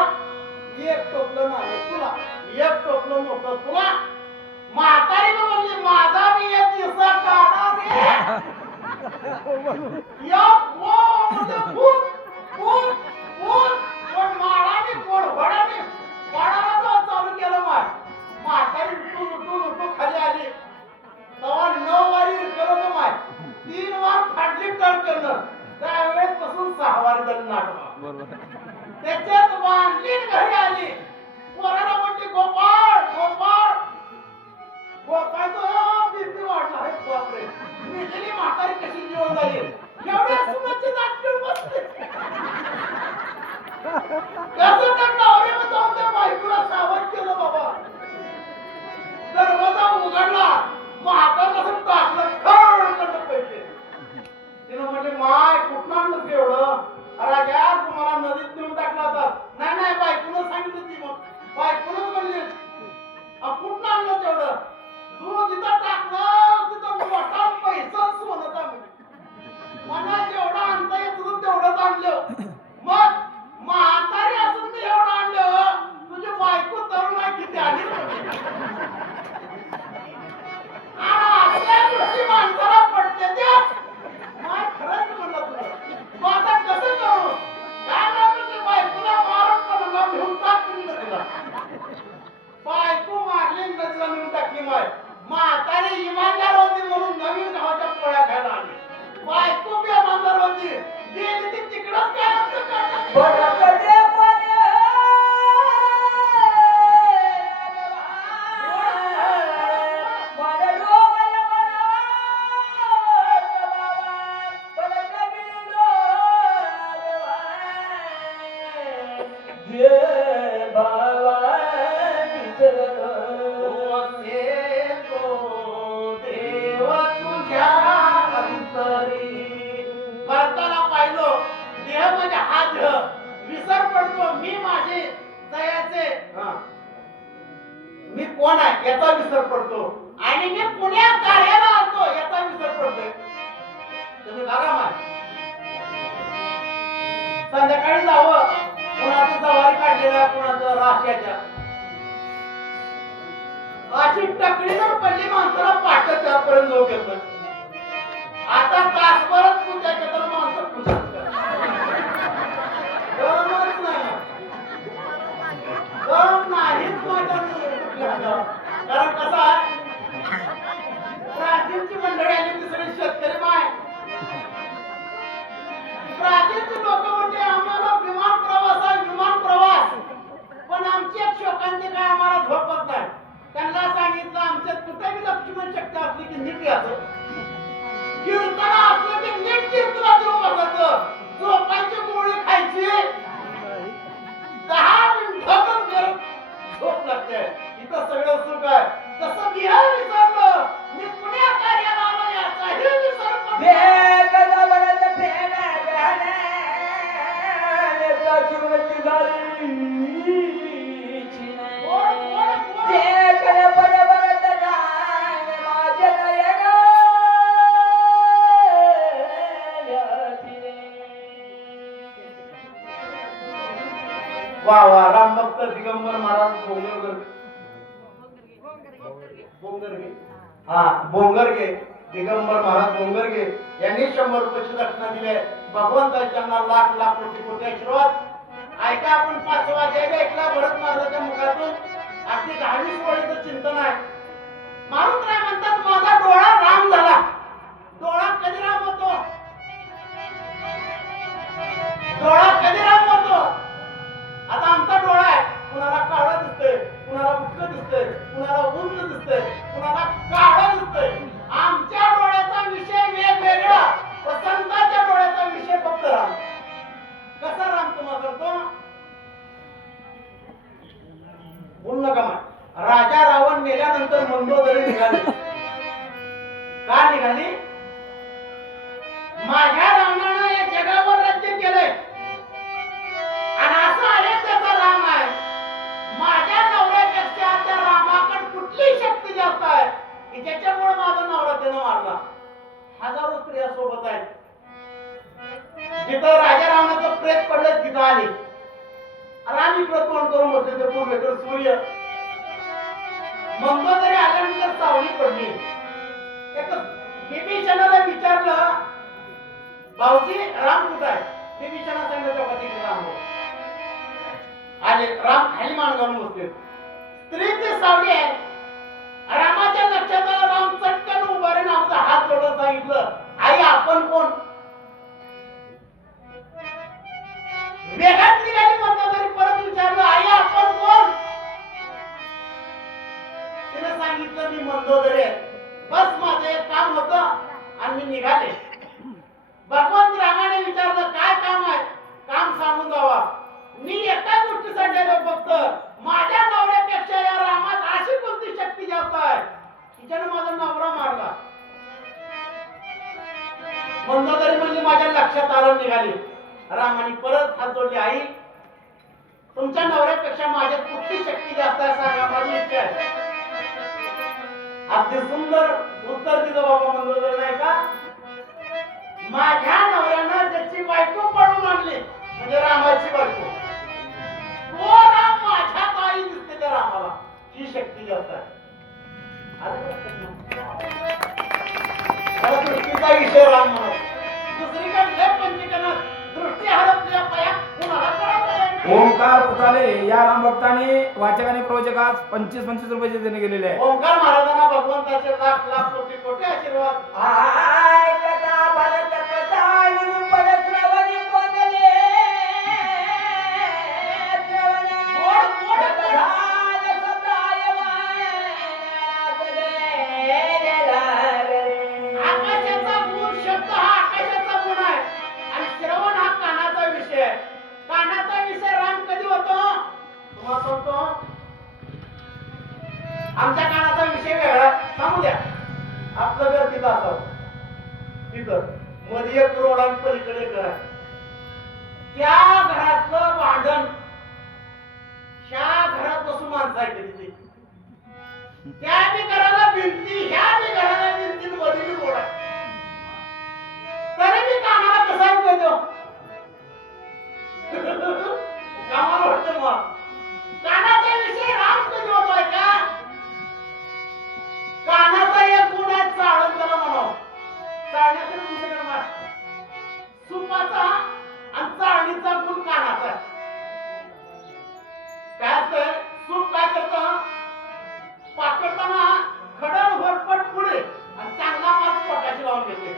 एक टोपलं नारळ तुला, एक टोपलं मोठं तुला. म्हातारी म्हणली माझा मी एक दिवसा काढा रे. या म्हणजे भूत भूत भूत पण माळाने गोड घोड्याने पाडाला तो चालू केलं माय. म्हातारी लुटू लुटू लुटू खाली आली. तेव्हा 9 वारी करत माय. 3 वार फाडली टर्न करणं. त्यावेळेस पासून 6 वारी झाली नाटक. बरोबर. त्याच्यात बांधली घरी आली. पोराला म्हणली गोपाळ गोपाळ. गोपाळचं बीपी वाढला आहे बापरे. मी गेली म्हातारी कशी जेवण झाली. एवढ्या सुनाची दात घेऊन बसते. कसं त्या नवऱ्यानं जाऊन त्या बायकोला सावध केलं बाबा. दरवाजा उघडला. म्हातार कसं टाकलं खडखड पैसे. तिनं म्हटले माय कुठं आणलं ते एवढं. अरे घ्या तुम्हाला नदीत नेऊन टाकला होता. नाही नाही बायकोनं सांगितलं ती. मग बायकोनच म्हणली कुठं आणलं तेवढं. तू जिथं टाकलं तिथं मोठा पैसा सोनं मला जेवढं आणता येत तुझं तेवढंच आणलं. मग म्हातारी असून मी एवढं आणलं. तुझी बायको तरुण आहे किती आली. असल्या गोष्टी माणसाला पडते त्या. माय खरंच म्हणलं तुला. मग आता कसं करू. काय नाही बायकोला मारून पडला घेऊन टाकली नदीला. बायको मारली नदीला नेऊन टाकली माय. म्हातारी इमानदार होती म्हणून नवीन गावाच्या पोळ्या खायला आली. बायको बी इमानदार होती. गेली ती तिकडच काय विसर पडतो. मी माझे जयाचे मी कोण आहे याचा विसर पडतो. आणि मी पुण्यात कार्याला आलतो याचा विसर पडतोय. तुम्ही बघा माय. संध्याकाळी जावं. कुणाचं जवारी काढलेला कुणाचं राशाच्या. अशी टकडी जर पडली माणसाला पाठ 4 पर्यंत जाऊ घेतलं. आता तासभरात पूजा केलं माणसं पूजा कारण कसं आहे प्राचीनची मंडळी आली ती सगळी शेतकरी माय. प्राचीनची लोक म्हणजे आम्हाला विमान प्रवास आहे विमान प्रवास. पण आमची एक शोकांती काय आम्हाला झोपत नाही. त्यांना सांगितलं आमच्यात कुठेही लक्ष्मण शक्ती असली की नीट याचं. कीर्तन असलं की नीट कीर्तनात येऊन बसायचं. झोपायची गोळी खायची. 10 मिनिटातच झोप लागते. इथं सगळं सुख आहे. तसं मी विसरलो. मी पुण्यात कार्याला आलो याचाही विसर वा वा रामभक्त दिगंबर महाराज बोंगरगे. हा बोंगरगे दिगंबर महाराज बोंगरगे यांनी 100 रुपयाची दक्षिणा दिली. भगवंताच्यांना लाख लाख कोटी कोटी आशीर्वाद. ऐका आपण 5वा अध्याय ऐकला भरत महाराजांच्या मुखातून. अगदी 10वीस वळीचं चिंतन आहे. मारून काय म्हणतात माझा डोळा राम झाला. डोळा कधी राम होतो निघाली माझ्या रावणानं या जगावर राज्य केलंय आणि असं अयोध्येचा राम आहे माझ्या नवऱ्यापेक्षा त्या रामाकडे कुठली शक्ती जास्त आहे की ज्याच्यामुळे माझा नवरा त्यानं मारला हजारो स्त्रिया सोबत आहेत जिथं राजा रावणाचं प्रेत पडलं तिथं आली राम इकडं तोंड करून बसले ते पूर्वेकडे सूर्य मंगोदरी आल्यानंतर सावली पडली एक विभीषणाला विचारलं भाऊजी राम कुठं आहे विभीषणा सांगितलं का तिकडे राम आले राम खाली मान घालून बसले स्त्रीची सावली आहे रामाच्या लक्षात आलं राम चटकन उभारे ना आमचा हात जोडून सांगितलं आई आपण कोण वेगात निघाली म्हणतो तरी परत विचारलं आई आपण कोण तिने सांगितलं मी मंदोदरी बस माझं एक काम होतं आणि मी निघाले भगवंत रामाने विचारलं काय काम आहे काम सांगून जावा मी एका गोष्टीसाठी आलो फक्त माझ्या नवऱ्यापेक्षा या रामात अशी कोणती शक्ती जास्त आहे तिच्यानं माझा नवरा मारला मंदोदरी म्हणजे माझ्या लक्षात आलं निघाली रामाने परत हात जोडले आई तुमच्या नवऱ्यापेक्षा माझ्यात कुठली शक्ती जास्त आहे सांगा माझी इच्छा आहे अगदी सुंदर उत्तर दिलं बाबा मंदोदरी नाही का माझ्या नवऱ्यानं ज्याची बायको पळून आणली म्हणजे रामाची बायको तो राम माझ्या ताई दिसते त्या रामाला ही शक्ती जास्त आहे दृष्टीचा विषय राम म्हणून दुसरीकडे पंचकनात दृष्टी हरपल्या पाया कुणाला कळत नाही ओंकार पुताले या राम भक्ताने वाचक आणि प्रवचकास 25-25 रुपये देणे गेलेले आहे ओंकार महाराजांना भगवंताचे लाख लाख कोटी कोटी आशीर्वाद आय कथा भरत कथा निरूपण श्रवणी कोंदले गोड गोड प्रधान सदाय मायात आकाशाचा गुण शब्द हा आकाशाचा गुण आहे आणि श्रवण हा कानाचा विषय आहे कानाचा विषय राम कधी होतो तुम्हाला सांगतो आमच्या कानाचा विषय वेगळा सांगू द्या आपलं घर तिथं असावं तिथं मध्ये एक रोडान पलीकडे घर आहे त्या घरातलं भांडण ह्या घरात बसून माणसं आहे तिथे त्या बी घराला भिंती ह्या बी घराला भिंती मध्ये बी रोड आहे तरी मी कामाला कसा ऐकतो कामाला वाटतं मग कानाचा विषय राम कधी होतोय का कानाचा एक गुण आहे चाळण त्याला म्हणावं चाळण्याचं तुमच्याकडे मार सुपाचा आणि चाळणीचा गुण कानाचा काय असतंय सूप काय करतं पाकडताना खडण होरपट पुढे आणि चांगला माल पोटाशी लावून घेते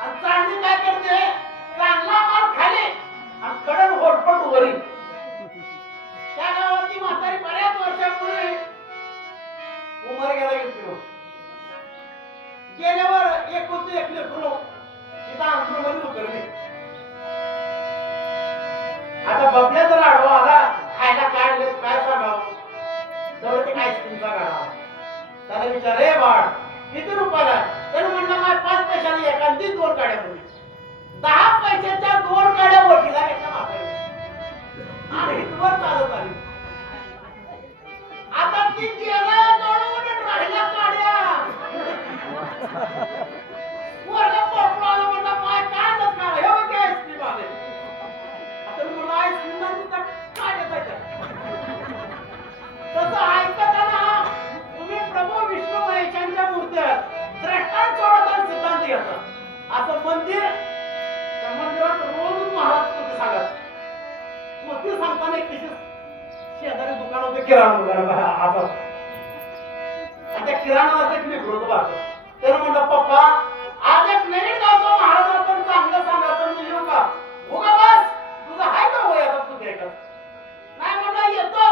आणि चाळणी काय करते चांगला माल खाली आणि खडण होरपट वरी त्या गावातली म्हातारी बऱ्याच वर्षापूर्वी उमर गेला गेली गेल्यावर एक होती एक लेकरू तिथं अंतरमध्ये उतरली आता बबल्या जर आडवा आला खायला काढले काय सांगावं जवळ ते काय स्कीमचा काढा त्याला विचार रे बाळ किती रुपयाला त्यानं म्हणलं माझ्या 5 पैशाने एखादी 2 काड्या होती 10 पैशाच्या 2 काड्या वटीला घेतल्या म्हातारी आणि इथवर चालत आली आता ती गेला दळून राहिला काड्या वरला पोपला आला म्हणला माय काय नस काढा हे बघ आईस्क्रीम आले आता मी म्हणलं आईस्क्रीम नाही तुझा काड्या जायच्या तसं ऐकताना तुम्ही प्रभू विष्णू महेशांच्या मूर्त्या द्रष्टांत सिद्धांत घेता असं मंदिर त्या मंदिरात रोज महाराज तुझे सांगत मूर्ती सांगताना एक विशेष शेजारी दुकान होते किराणा दुकान असं आणि त्या किराणाचं एक लेकरू होतं बाहेर त्यानं म्हणलं पप्पा आज एक नवीन गावचा महाराज आपण चांगलं सांगा तर मी येऊ का उगा बस तुझं हाय का वय आता तू घ्यायचं नाही म्हणलं येतो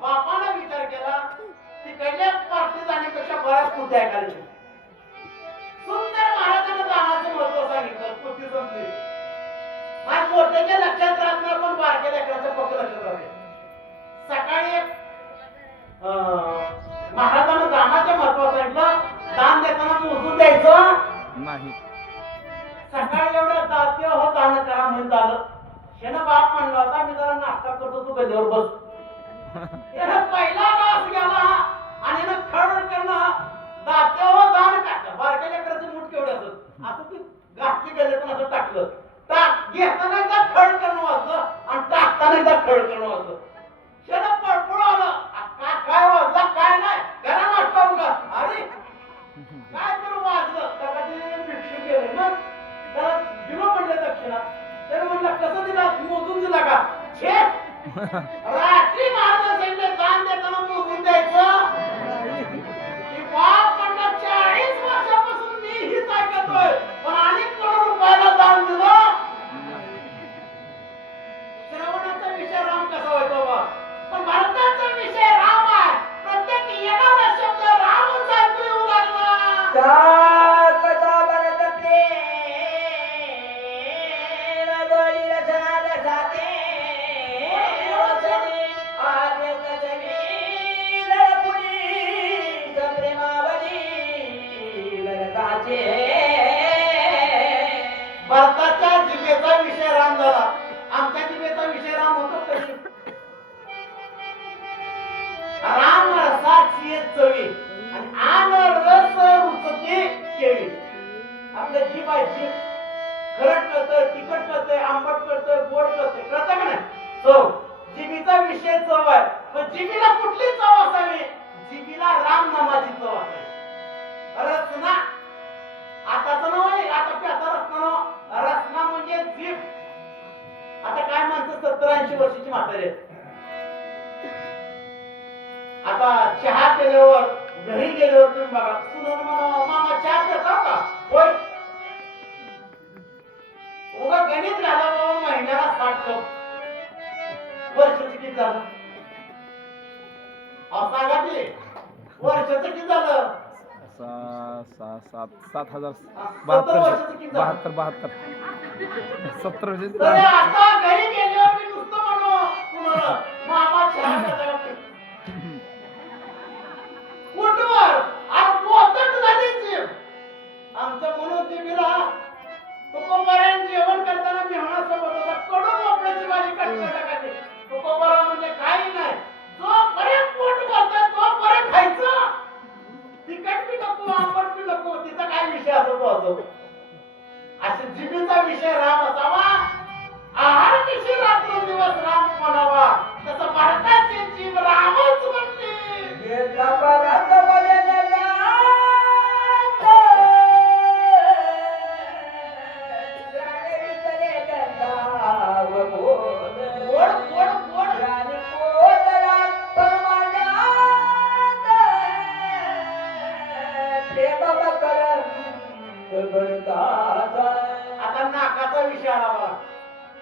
बापानं विचार केला तिकडल्या पार्टी जाण्यापेक्षा बऱ्याच कुठे ऐकायला सुंदर महाराजांना दानाचं महत्व सांगितलं कुठे संपली आज मोठ्याच्या लक्षात राहत नाही पण बारक्या लेकराचं फक्त लक्षात राहते सकाळी एक महाराजांना दानाच्या महत्व सांगितलं दान देताना मोजून द्यायचं नाही. सकाळी एवढ्या दात्य हो दान करा म्हणत आलं. शेण बाप म्हणला होता मी जरा नाश्ता करतो तू गदीवर बस. त्यानं पहिला घास गेला आणि ना खड करणं दात्य हो दान टाकलं. बारक्या लेकराचं मूठ केवढं असत असं ती घातली गेले पण असं टाकलं. टाक घेताना एकदा खड करणं वाजलं आणि टाकताना एकदा खड करणं वाजलं. शेण पळपळ आलं. काय वाजला काय नाही घरा नाश्ता उगा अरे काय तर वाजलं त्याला ते भिक्षू गेले मग त्याला दिलो म्हणले दक्षिणा. तर म्हणलं कसं दिला मोजून दिला का छे रात्री महाराज सांगितले दान देताना मोजून द्यायचं. की बाप म्हणलं 40 वर्षापासून मी हीच ऐकतोय पण अनेक करोड रुपयाला दान दिलं. श्रवणाचा विषय राम कसा होतो बा पण भारताचा विषय राम आहे. प्रत्येक येणारा शब्द रामच ऐकू येऊ लागला. कथा बनत प्रेम बळी रचना जाते आर्य कचनी लळपुरी प्रेमावली ललकाचे. भारताच्या जिभेचा विषय राम झाला. आमच्या जिभेचा विषय राम होतो कशी राम रसाची चवी आणि आन रस रुचते केळी. आपल्या जीभ आहे जीभ खरट करतोय तिखट करतोय आंबट करतोय गोड करतोय कळतं का नाही. चव जिभीचा विषय चव आहे. पण जिभीला कुठली चव असावी जिभीला राम नामाची चव असावी. रसना आताच नव्हे आता प्याचा रसना रसना म्हणजे जीभ. आता काय माणसं 70-80 वर्षाची म्हातारी आहेत. आता चहा केल्यावर घरी गेल्यावर तुम्ही बघा सुनन म्हणा मामा चहा पिता का होय उगा गणित घाला बाबा महिन्याला 60 कप वर्षाचं किती झालं सांगा की वर्षाचं किती झालं 7,000 70 वर्षाचं किती झालं 72 70 तरी आता घरी गेल्यावर मी नुसतं म्हणू कुणाला मामा चहा पिता का कुठवर आणि पोतट झाली जीभ. आमच्या म्हणून जीभीला तुकोबारायण जेवण करताना मेहणा सोबत होता कडू भोपळ्याची भाजी कटकट टाकायची. तुकोबारा म्हणजे काही नाही जोपर्यंत पोट भरतंय तोपर्यंत खायचं. तिखट बी नको आंबट बी नको तिचा काय विषय असतो असो. असे जिभेचा विषय राम असावा. आहार कशी रात्रंदिवस राम म्हणावा तसं भारताची जीभ रामच म्हणते. आता नाकाचा विषय आला बघा.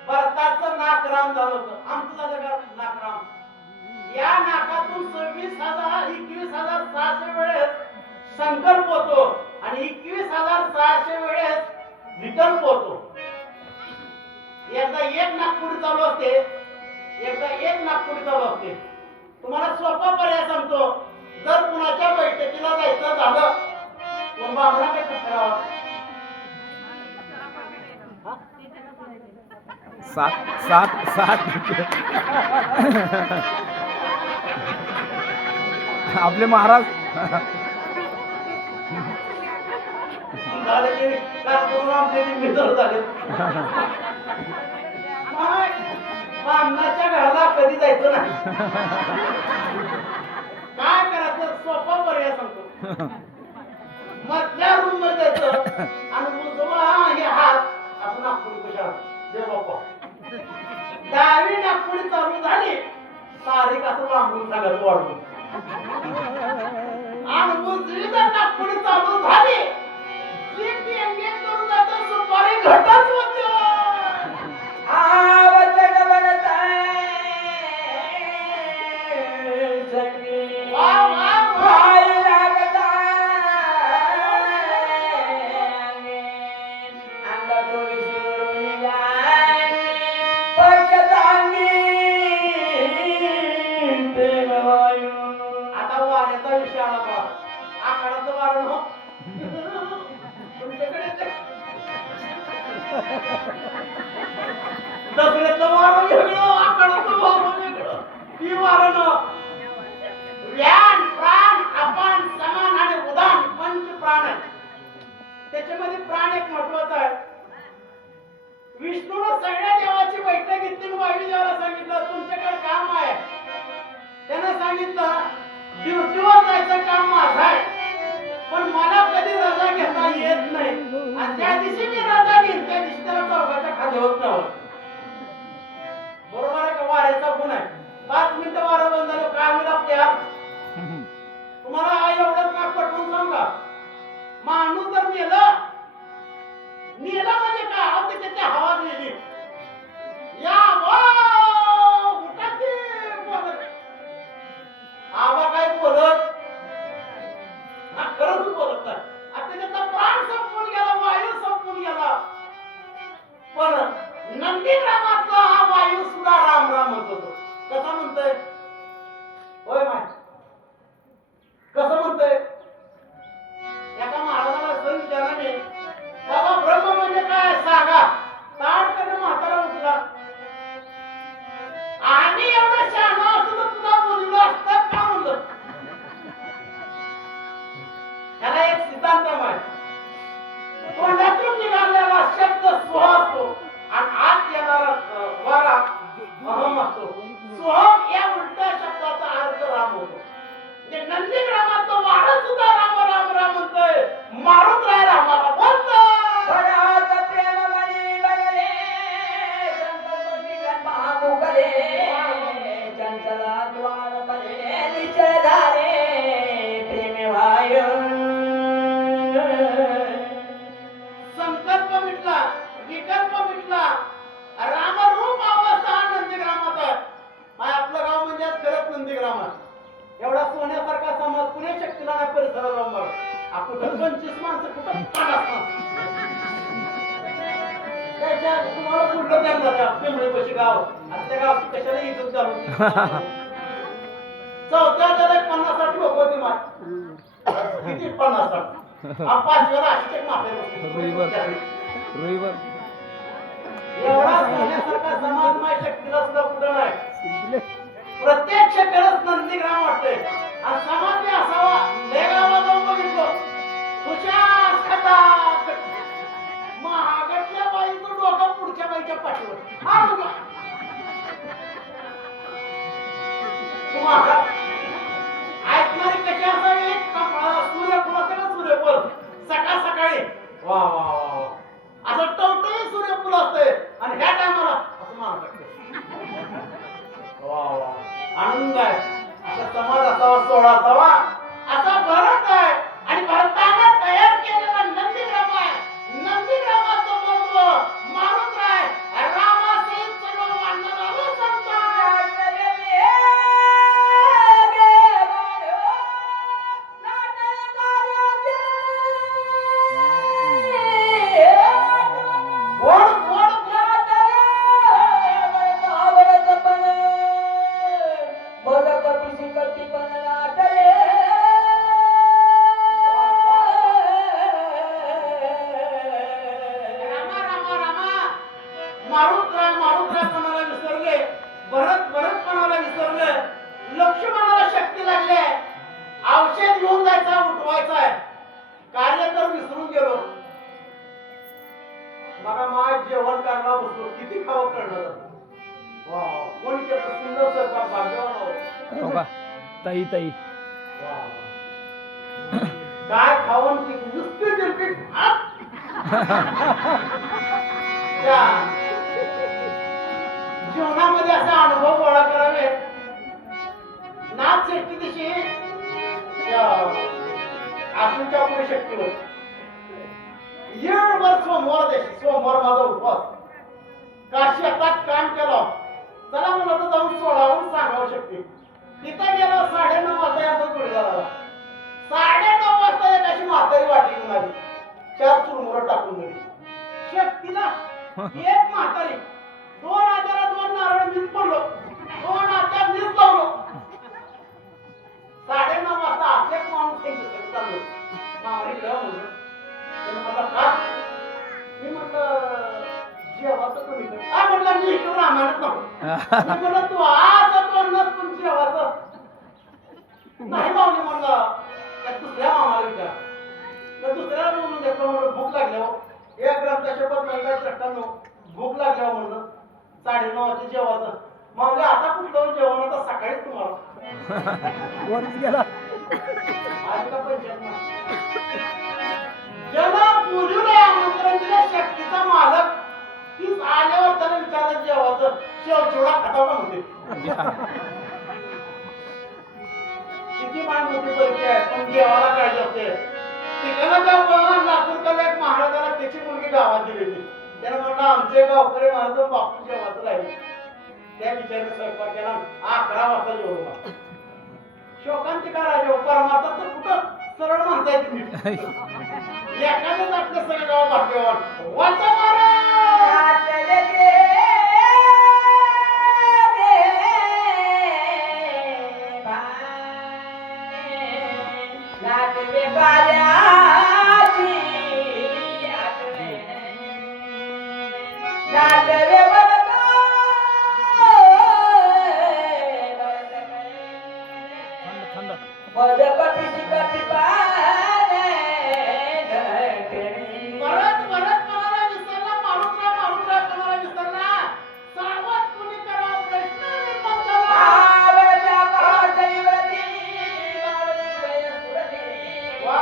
भरताचं नाक राम झालं होतं. आमचं झालं का नाक राम. या नाकातून 21,600 वेळेस संकल्प होतो आणि 21,600 वेळेस विकल्प होतो. एकदा एक नाकपुडी चालू असते एकदा एक नाकपुडी चालू असते. तुम्हाला सोपा पर्याय सांगतो. जर कुणाच्या बैठकीला जायचं झालं कोण बाबरा काय करावं 7 आपले महाराज झालं की काय करून आमचे मित्र झाले. बामणाच्या घराला कधी जायचं नाही. काय करायचं सोपा पर्याय सांगतो. मधल्या रूम मध्ये जायचं आणि उजवा हे हात असं नागपुडी कशा दे बाप्पा. डावी नागपुडी चालू झाली तारीख असं लांबून सांगायचं वाढून आणि उजवी जर नागपुडी चालू झाली जी एंगेज करून जातं सुपारी घटच होते. आवचट बनत आता वाऱ्याचा विषय आला बा. आखाडाचं वारण हो तुमच्याकडे दसऱ्याचं वारं वेगळं, आखाड्याचं वारं वेगळं. ही वारं न व्यान, प्राण, अपान, समान आणि उदान पंच प्राण आहे. त्याच्यामध्ये प्राण एक महत्वाचा आहे. विष्णूनं सगळ्या देवाची बैठक घेतली, वायुदेवाला सांगितलं तुमच्याकडे काम आहे. त्यानं सांगितलं ड्युटीवर जायचं काम माझं आहे, पण मला कधी रजा घेता येत नाही. आणि ज्या दिवशी मी रजा घेईन त्या दिवशी त्याला चौघाच्या खाद्यावर ठेवलं. बरोबर आहे का? वाऱ्याचा गुण आहे. 5 मिनिटं वारं बंद झालं काय होईल आपल्या? तुम्हाला एवढंच का पटवून सांगा, माणूस जर मेलं म्हणजे काय? अहो त्याच्या हवा गेली. या उठाची बोलत आबा काय बोलत हा खरंच बोलत नाही. आता त्याचा प्राण संपून गेला, वायू संपून गेला. पण नंदीग्रामातला हा वायू सुद्धा राम राम म्हणत होतो. कसा म्हणतोय? होय माय कसं म्हणतोय? एका महाराजाला असं विचारले, बाबा ब्रह्म म्हणजे काय सांगा. ताडकन म्हातारा उठला, आणि एवढं शहाणा असतो तर तुला बोललो असतं का म्हणलं. ह्याला एक सिद्धांत आहे. तोंडातून निघालेला शब्द सोहा असतो आणि आत येणारा वारा अहम असतो. सोहम या उलट्या शब्दाचा अर्थ राम होतो. म्हणजे नंदीग्रामात तो वारा सुद्धा राम राम राम म्हणतोय, मारून राय रामाला बोलतोय. भरात प्रेम गणी गणले, संकल्प निघन महामुखले, चंचला द्वार पडले, निश्चय धारे प्रेम वायू. संकल्प मिटला, विकल्प मिटला, रामरूप अवस्था नंदीग्रामात आहे. आपलं गाव म्हणजे आज खरंच नंदीग्राम आहे. एवढा सोन्यासारखा समाज पुणे शक्तीला नाही परिसरात राहून बघा. आपण 25 माणसं कुठं 50 माणसं त्याच्या तुम्हाला पुढलं त्यांना त्या पिंपळीपाशी गाव आता त्या गावची कशाला इज्जत घालून चौथ्या त्याला 50-60 लोक होती माय. किती 50-60 हा 5व्याला अशीच एक माफी रुईवर एवढा सोन्यासारखा समाज माय शक्तीला सुद्धा कुठं नाही. प्रत्यक्ष खरंच नंदीग्राम वाटतंय. आणि समाज बी असावा. लय गावाला जाऊन बघितलो हुशार खाता महागडल्या बाईचं डोकं पुढच्या बाईच्या पाठीवर. हा बघा तुम्हाला ऐकणारी कशी असावी? सूर्यफूल असते ना, सूर्यफूल सकाळ सकाळी वा वा वा असं टवटवी सूर्यफूल असते आणि ह्या टायमाला असं मानत वा वा आनंद आहे. असा समाज असावा, सोहळा असावा. असा भरत आहे आणि भरताना तयार केलेला नंदीग्राम आहे. नंदीग्रामाचं महत्व मारून राय रामाचे सर्व मानणारा संत लक्ष्मणाला शक्ती लागली आहे. औषध घेऊन जायचा, उठवायचा आहे. कार्य तर विसरून गेलो. बघा माझ जेवण करायला बसलो, किती खावं कळलं जातं. वा कोणी केलं सुंदर स्वयंपाक, भाग्यवान हो का ताई ताई वा काय खाऊन ती नुसती दिलपीठ जीवनामध्ये असा अनुभव गोळा करावे. नाथ शेट्टी दिशी आसूच्या पुढे शक्तीवर येळभर सोमवार माझा उपवास काशी शेतात काम केलं. चला मला तर जाऊन सोडावून सांगावं शक्ती. तिथं गेलो 9:30 वाजता याचा जोडी झाला. 9:30 वाजता एक अशी म्हातारी वाटी घेऊन आली, 4 चुरमुरं टाकून दिली. शक्तीला एक म्हातारी 2 आत्याला 2 नारळ मीच पडलो, 2 आत्या मीच लावलो. 9:30 वाजता असे माणूस चाललो मामारी म्हणलं. त्यानं म्हटलं का? मी म्हटलं रामायणात नको. मी म्हणलं तू आज तोंडच पण जेवायचं नाही मावली म्हणलं. त्या दुसऱ्या मामाला विचार. त्या दुसऱ्याला बोलून घेतलं म्हणलं भूक लागल्यावर एक ग्रामच्या शपथ महिला चट्टानो भूक लागल्यावर म्हणलं 9:30 वाजता जेवायचं. मावली आता कुठलं जेवण आता सकाळीच तुम्हाला वरच गेला आज का पंचायत नाही. ज्याला बोलवलंय आमंत्रण दिलं शक्तीचा मालक तीच आल्यावर त्याला विचारलं जेवायचं शेव चिवडा खाताव का म्हणते. किती मान मोठी परीक्षा आहे पण जेवायला काय असते. ठिकाणं जाऊन लातूरला एक महाराजाला त्याची मुलगी गावात दिली होती. त्यानं म्हणलं आमचे गावकरी महाराज बापू जेवायचं राहिले. त्या बिचाराने स्वयंपाक केला 11 वाजता जेवलो. शोकांतिका राजा परमार्थ तर कुठं सरळ म्हणता येते नीट. एखादंच आपलं सगळं गाव भाग्यवान वाचा महाराज. थंड परत परत कोणाला विसरला मारुतराव कोणाला विसरला. सावध कुणी करावा प्रश्न निर्माण झाला. वा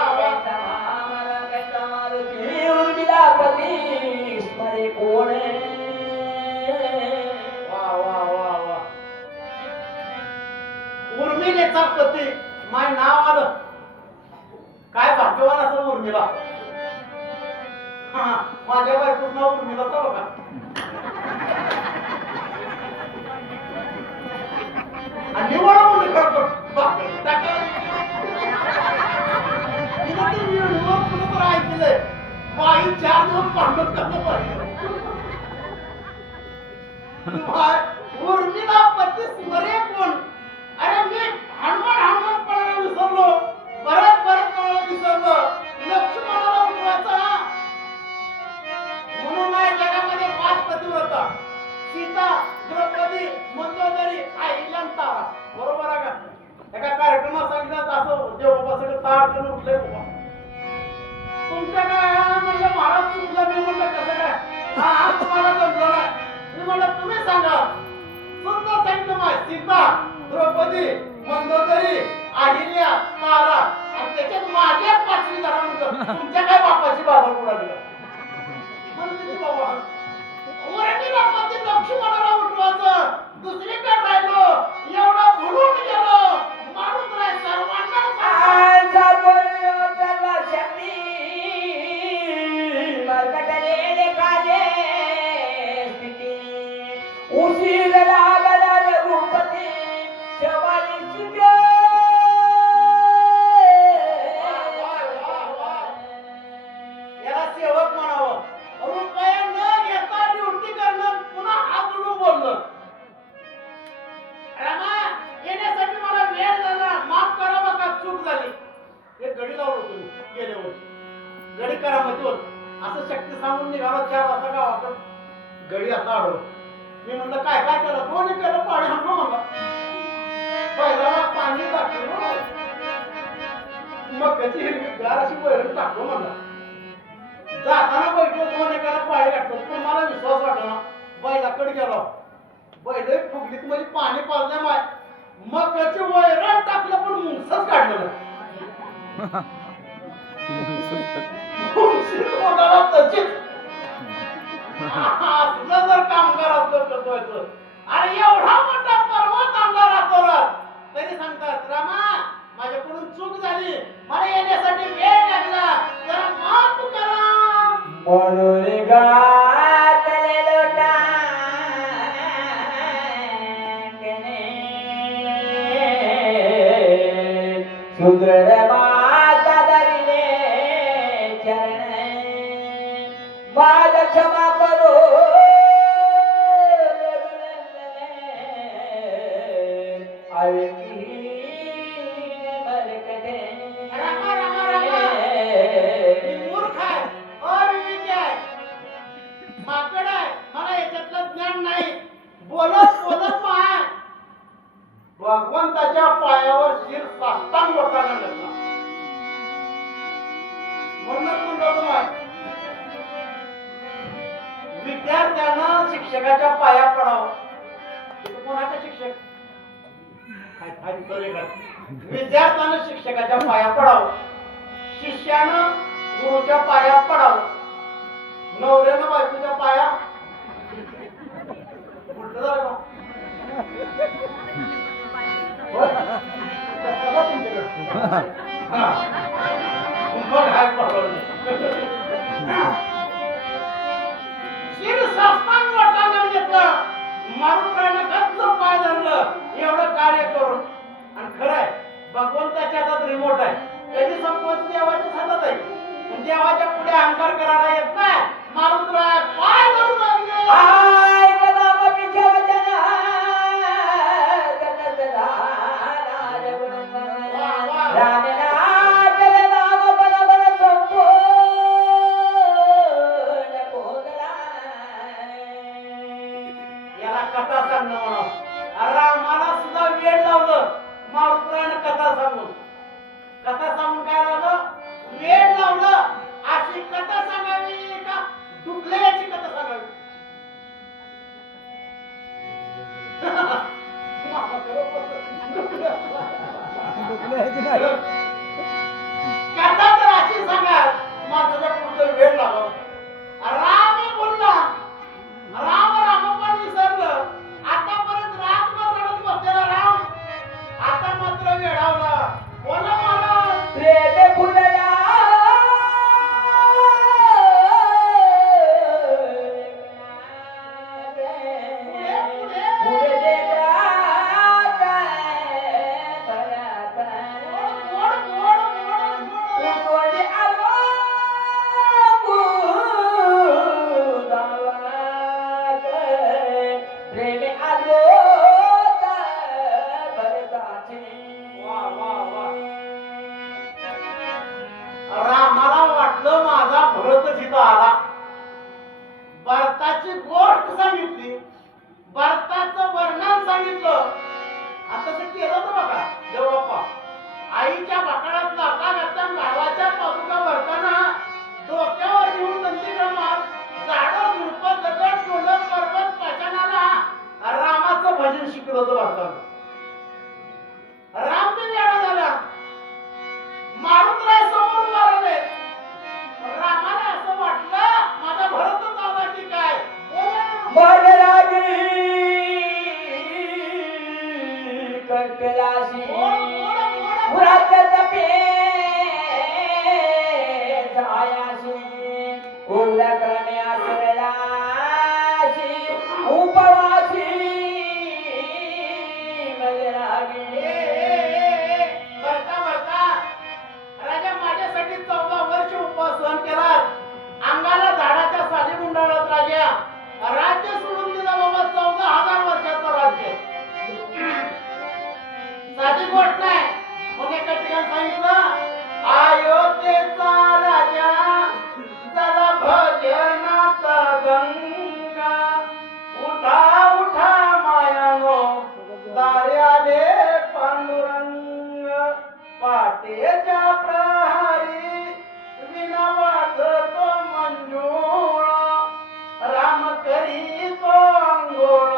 वा वा वा. उर्मिलेचा पती माय नाव आलं. काय भाग्यवान असं उर्मिला. माझ्या बायकोचं नाव उर्मिला तर बघा. आणि निवड म्हणून करतो ऐकलंय बाई 4 दिवस पांढर कसं पाहिजे. उर्मिला पती स्मरे कोण. अरे मी हनुमान पणाला विसरलो. परत पणाला विसरलो. लक्ष्मणाला उठवायचा म्हणून माझ्या जगामध्ये 5 पतिव्रता सीता द्रौपदी मंदोदरी अहिल्या आणि तारा. बरोबर आहे का. एका कार्यक्रमात सांगितलं असं देवबापासाठी ताट करून उठले बाबा. तुमच्या काय म्हणलं महाराज तुमचा मी म्हणलं कसं काय. हा तुम्हाला जमलं नाही. मी म्हणलं तुम्ही सांगा. सुंदर सांगितलं माझ्या सीता द्रौपदी मंदोदरी अहिल्या तारा आणि त्याच्यात माझ्या 5वी धरा म्हणलं तुमच्या काय बापाची बाबा उडाली का. म्हणते बाबा उर्मिला पती लक्ष्मणाला उठवायचं दुसरीकडे राहिलो एवढं भुलून गेलो. मारुतराय सर्वांना याला सेवक म्हणावं. रुपया न घेता ड्युटी करणं पुन्हा हात जोडून बोललं. रामा येण्यासाठी मला वेळ झाला माफ करा बघा चूक झाली. एक गडी लावलं तुम्ही गेल्या वर्षी गडी करामती होत असं शक्ती सांगून निघाला 4 वाजता गावाकडं. गडी आता अडवलं. मी म्हणलं काय काय केलं. कोणी केलं पाणी हाणलं म्हणलं. पहिला पाणी टाकलं मग कशी हिरवी गार अशी वैरण टाकलं म्हणलं. जाताना बैठलो 2 एकाला पाणी टाकतो पण मला विश्वास वाटला. बैलाकडे गेलो. बैल फुगलीत म्हणजे पाणी पाजल्या माय मग त्याची वैरण टाकलं पण मुंगसच काढलं तशीच. असलं जर कामगार असलं कसवायचं. अरे एवढा मोठा पर्वत आणला रातोरात तरी सांगतात रामा माझ्याकडून चूक झाली मला येण्यासाठी वेळ लागला जरा माफ करा. म्हणून गातले लोटांगणे सुदृढ माता धरिले चरण माझ क्षमा करो रामा रामा रामा मी मूर्ख आहे अविवेकी आहे माकड आहे मला याच्यातलं ज्ञान नाही. भगवंताच्या पायावर शिर साष्टांग बोटाने घातला. म्हणूनच म्हणतो तुम्हाला विद्यार्थ्यानं शिक्षकाच्या पाया पडावं. इथं कोणाचा शिक्षक? विद्यार्थ्यानं शिक्षकाच्या पाया पडावं, शिष्यानं गुरुच्या पाया पडावं, नवऱ्यानं बायकोच्या पाया उलटं झालं का? हा. मग हात पडवलं. शिर साष्टांग बोटाने घेतलं, मारुतीनं गच्च पाय धरलं, एवढं कार्य करून. आणि खरं आहे भगवंताच्या हातात रिमोट आहे, कधी संपवत देवाच्याच हातात आहे. पण देवाच्या पुढे अहंकार करायला येत नाही. मारुतीराय पाय धरून लागले. आय गणापतीचे वचन रामनाथ नाम बरोबर संपूर्ण भोगला. याला कथा सांगणं म्हणून रामाला सुद्धा वेळ लावलं मारुतीरायनं कथा सांगून. कथा सांगून काय लावलं? वेळ लावलं. अशी कथा सांगावी का दुखल्याची कथा सांगावी? कथा तर अशी सांगा माझ्या पुढचं वेळ लावा. राम बोलला, राम राम पण विसरलं. आतापर्यंत रातभर रडत बसलेला राम आता मात्र वेळावला. बोला महाराज. प्रेम फुलला पुढे देता उतोंडी आलो गावात प्रेमे आलो भरताचे. रामाला वाटलं माझा भरतच इथं आला. भरताची गोष्ट सांगितली, भरताचं वर्णन सांगितलं. आता तसं केलं होतं बघा देवबाप्पा. आईच्या बकाळात लाथा घातल्या, गावाच्या पादुका भरताना डोक्यावर घेऊन नंदीग्रामात झाडं झुडपं दगड डोंगर पर्वत पाषाणाला रामाचं भजन शिकलं होतं भरताना. राम बी वेडा झाला. मारुतीराय समोर उभा राहिले. रामाला असं वाटलं माझा भरतच आला की काय. बळराजी कटलाशी मुराच्या पे जायाशी उघड्या क्रमे आचरलाशी उपवासी बळरागी. भरता भरता राजा माझ्यासाठी 14 वर्ष उपवास सहन केला. अंगाला झाडाच्या साली गुंडाळत राजा राज्य सोडून दिला बाबा. 14,000 वर्षाचं राज्य साधी गोष्ट नाही. मग एका ठिकाणी सांगितलं अयोध्येचा राजा झाला भजनात गंगा. उठा उठा मायानो दारी आले पांडुरंग. पाटेच्या प्रहारी विना वाजतो मंजूळ. राम करी तो अंघोळ,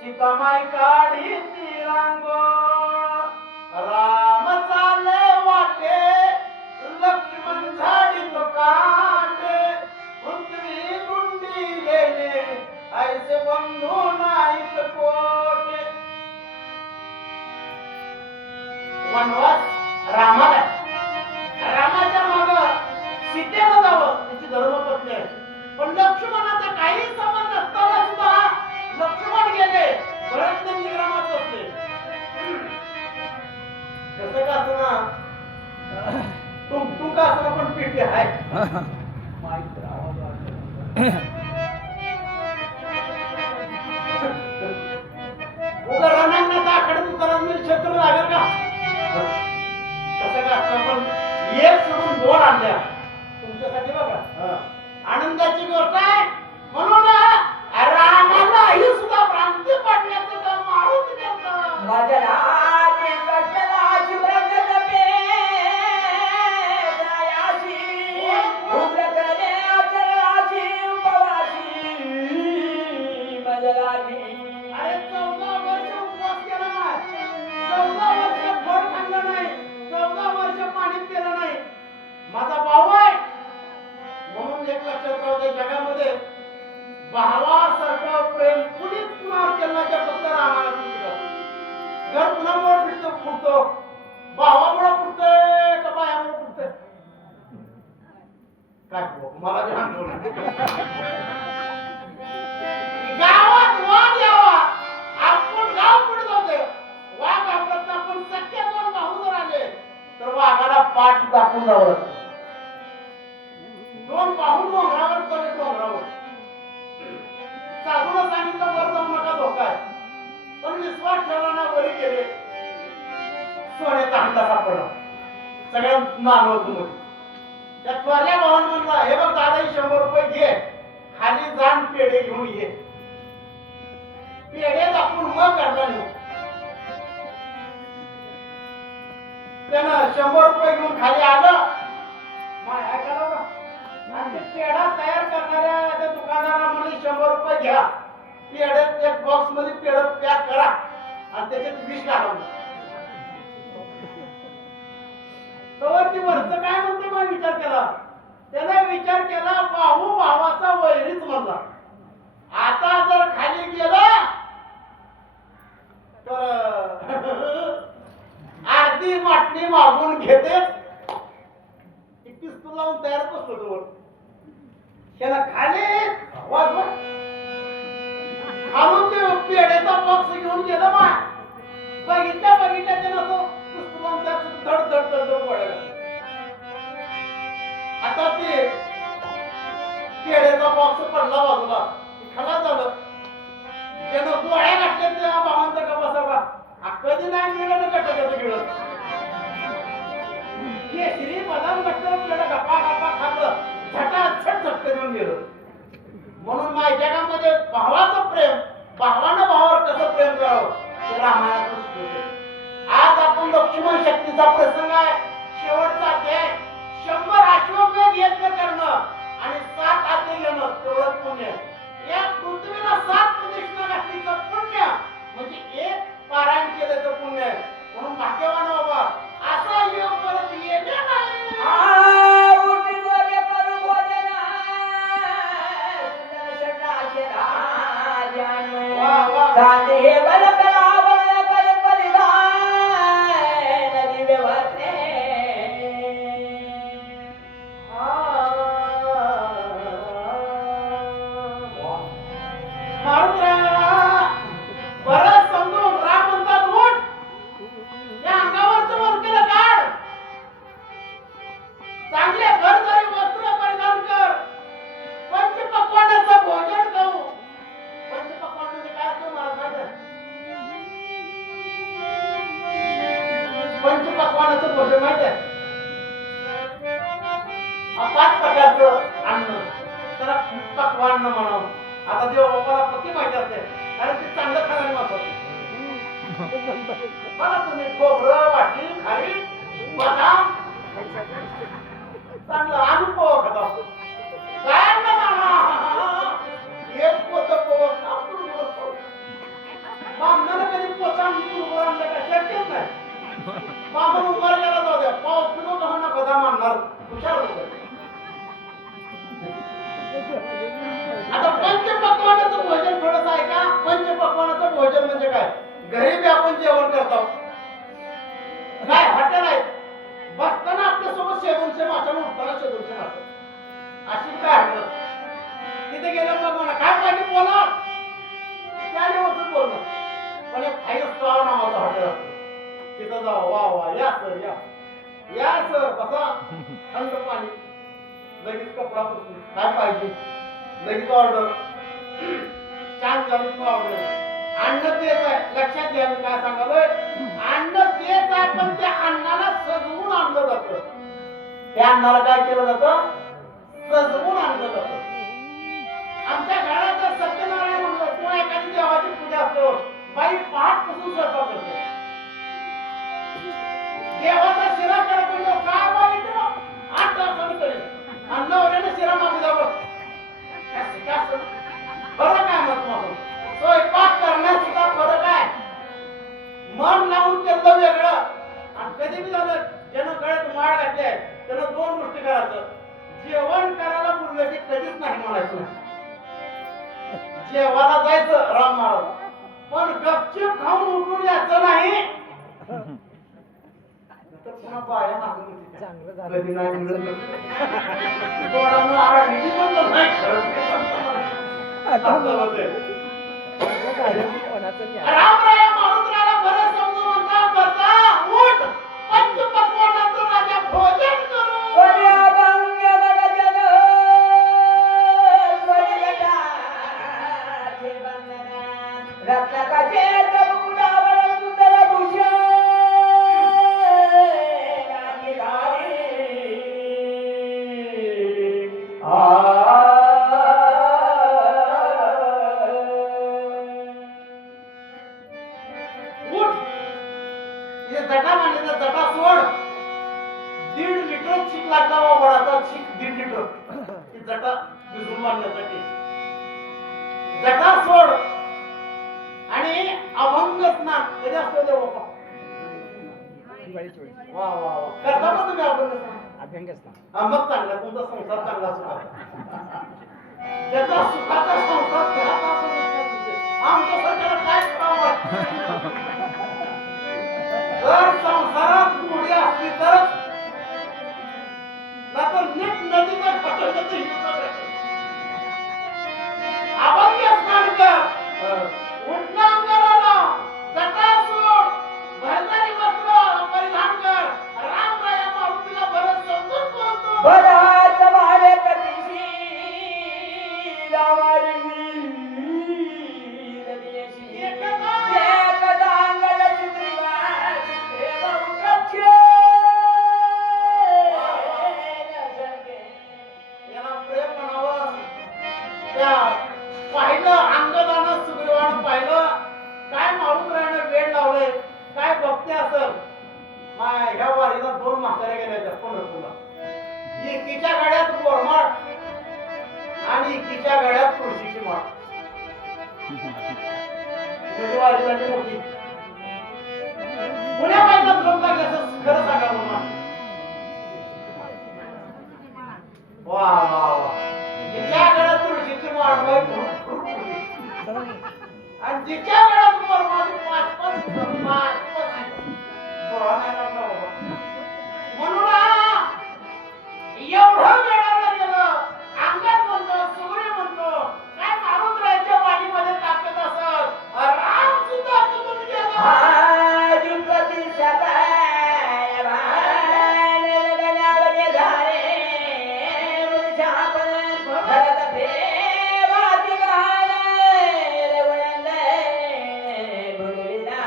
सीतामाई काढी ती रांगोळ. राम चाले वाटे, लक्ष्मण झाडी तो काटे. पृथ्वी गुंडी लेणे, ऐसे बंधू नाहीत कोटे. वनवास रामाला, रामाच्या माग सीतेनं जावं तिची धर्मपत्नी आहे. पण लक्ष्मणाचा काही संबंध नसताना सुद्धा लक्ष्मण गेले, भरत नंदीग्रामात बसले. कसं का असना तुम का असना पण पेटी आहे. उगा रणांना दाखडत उतरत मी शत्रू लागेल का? कसं का असना पण एक सोडून 2 आणल्या तुमच्यासाठी बघा. आनंदाची गोष्ट आहे. म्हणून रामाला ही सुद्धा भ्रांती पडण्याचं काम मारून माझ्या लक्षात राहू दे, जगामध्ये भावासारखं प्रेम कुणीच कुणावर केलं नाही, ते फक्त रामाला फुटतं. घर कुणामुळे फुटतो? भावामुळे फुटतंय का बायामुळे फुटतंय? काय हो, मला बी आठवलं. गावात वाद यावा, आपण गाव पुढे जाऊ दे, वाघ आपल्यात आपण सख्या दोन भाऊ जर आले तर वाघाला पाठ दाखवून जावं लागतं. दोन भाऊ डोंगरावर चढले, डोंगरावर साधूला सांगितलं वर जाऊ नका, धोका आहे. पण विश्वास ठेवला ना, वरी गेले, सोन्याचा हंडा सापडला, सगळ्या नानवत मध्ये. त्या थोरल्या भावानं म्हणला, हे बघ दादा, 100 रुपये घे, खाली जाण पेढे घेऊन ये. पेढे दाखवून मग घरला नेऊ. त्यानं 100 रुपये घेऊन खाली आलं. माय ऐकायला बघा, आणि ते पेढा तयार करणाऱ्या त्या दुकानदाराला म्हणले 100 रुपये घ्या, पेढ्यात एक बॉक्स मध्ये पेढ पॅक करा आणि त्याच्यात विष घालून. तर ती वरचं काय म्हणते, मग विचार केला. त्याने विचार केला, भाऊ भावाचा वैरीच म्हणला. आता जर खाली गेला तर अर्धी वाटणी मागून घेते. पिस्तूल लावून तयारच असतो तो. त्याला खाली वाजवा खालून ते पेढ्याचा बॉक्स घेऊन गेला. मा बघितल्या त्यानं तो पिस्तूल लावून त्याचं धड धड धड धड पडायला. आता ते पेढ्याचा बॉक्स पडला बाजूला, खलास झालं. त्यानं गोळ्या घातल्या त्या भावांचा का बसावा. कधी नाही मिळलं ना गटागट गिळत. केशरी बदाम घट्ट पेढा गप्पा गप्पा खाल्लं, झटाझट झटकं देऊन गेलं. म्हणून माझ्या जगामध्ये भावाचं प्रेम, भावानं भावावर कसं प्रेम करावं ते रामायणातून शिकवते. आज आपण लक्ष्मण शक्तीचा प्रसंग आहे. शेवटचा अध्याय, 100 अश्वमेध यज्ञ करणं आणि 7 आज्ञा घेणं तेवढंच पुण्य. या पृथ्वीला 7 प्रदक्षिणा घातलीचं पुण्य म्हणजे एक पारायण केल्याचं पुण्य आहे. म्हणून भाग्यवान बाबा, असा योग परत येणे नाही. बरं समजून राम म्हणतात उठ, या अंगावरचं वरकेलं काढ, चांगले घरदारी वस्त्र परिधान कर, पंचपक्वान्नाचं भोजन खाऊ. पंचपक्वान्न म्हणजे काय असतं मला सांगा. पंचपक्वान्नाचं भोजन माहिती आहे? 5 प्रकारचं अन्न, त्याला पक्वान्न म्हणावं. आता देव बापाला पती माहिती असते, कारण ते चांगलं खाण्याने महत्वाचं. बघा तुम्ही, खोबरं, वाटी, खारी, बदाम, चांगलं अनुभव खाता. काय ना मामा, एक पोतं पोवं कापून बोलतो. बामणाला कधी पोचा उभं आणलं का? शक्यच नाही. बामण उभार गेला जाऊ द्या, पाव किलो गव्हाणा बदाम आणणार, हुशार लोक. आता पंचपक्वान्नाचं भोजन थोडंसं आहे का? पंचपक्वान्नाचं भोजन म्हणजे काय? घरी बी आपण जेवण करतो, काय हॉटेल आहे, बसताना आपल्या सोबत 100-200 माणसं, उठताना 100-200 माणसं, अशी काय हॉटेल. तिथे गेलं मग म्हणा काय पाहिजे बोला, त्या दिवसच बोलणं. पण एक 5 स्टार नावाचं हॉटेल असतं, तिथं जाऊ. वा वा, या सर, या सर, बसा, थंड पाणी, लगेच कपडा पुसून, काय पाहिजे लगेच ऑर्डर, छान झाली तू ऑर्डर. अन्न तेच आहे, लक्षात घ्या मी काय सांगालोय. अन्न तेच आहे, पण त्या अन्नाला सजवून आणलं जातं. त्या अन्नाला काय केलं जातं? सजवून आणलं जातं. आमच्या घरात जर सत्यनारायण म्हणलं किंवा एखादी देवाची पूजा असतो, बाई पहाटपासून स्वयंपाक करते. देवाचा शिरा करत म्हणजे काय मागितलं 8 तासांनी करेल. अन्न वगैरे शिरा मागे जावं, फरक आहे मग तुम्हाला. स्वयंपाक करण्यात सुद्धा फरक आहे. मन लावून केलं वेगळं आणि कधी बी झालं ज्यानं गळ्यात माळ घातली आहे त्यानं 2 गोष्टी करायचं. जेवण करायला बोललं की कधीच म्हणायचं नाही. जेवायला जायचं राम महाराज, पण गपचूप खाऊन उठून यायचं नाही. तर पुन्हा बाया मागून येतील. कधी नाही मिळत नाही. कोणानं आरडली पण नाही खरं. असं होतंय. रामराया मारुतीला बरं समजून म्हणता करता उठ पंचपक्वान्नाचं राजा भोजन करू. उठ. हे जटा मांडलेला जटा सोड. 1.5 लिटर चीक लागला बा वडाचा चीक 1.5 लिटर. ही जटा भिजून मांडण्यासाठी. जटा सोड आणि अभंग स्नान कधी असतो ते बाबा. वा वा वा. करता का तुम्ही अभंग स्नान? हा, मग चांगला तुमचा संसार चांगला सुखाचा. त्याचा सुखाचा संसार घरात आपण आमच्या सरकारला काय करावं. जर संसारात गोडी असली तरच, नाहीतर नीट नदीचा खटकच अभंग स्नान कर. उठणं अंगाला जटा सोड, भरदारी वस्त्र परिधान कर. रामराया मारुतीला बरं समजून बोलतो. बरात वाले कधीशी रामारी देशी एकदा एकदांगल सुग्रीवास देववृक्ष याला प्रेम म्हणावं. त्या पाहिलं अंगदानं सुग्रीवानं पाहिलं काय मारुतीरायानं वेळ लावलंय, काय भक्ती असेल. ह्या वारीला 2 म्हाताऱ्या गेल्या पंढरपूरला. एकीच्या गाड्यात बोरमाळ आणि एकीच्या गाड्यात तुळशीची माळ. म्हणजे वारी झाली मोठी. पुण्या बायका झोप लागली असं खरं सांगा मला. वा वा वा. जिच्या गळ्यात तुळशीची माळ बाई भरपूर फुलली. आणि जिच्या गळ्यात बोरमाळ 5-5 डोळा नाही लागला बाबा. म्हणून एवढं वेळाला गेलं. अंगात म्हणतो, सुगडी म्हणतो, काय मारुतीरायाच्या वाणीमध्ये ताकद असेल. राम सुद्धा तुटून गेला. जुगती सताय भान गण्यावले धारे मुरझापन भरत प्रेमाती गाणे रवणंदे भुलविला.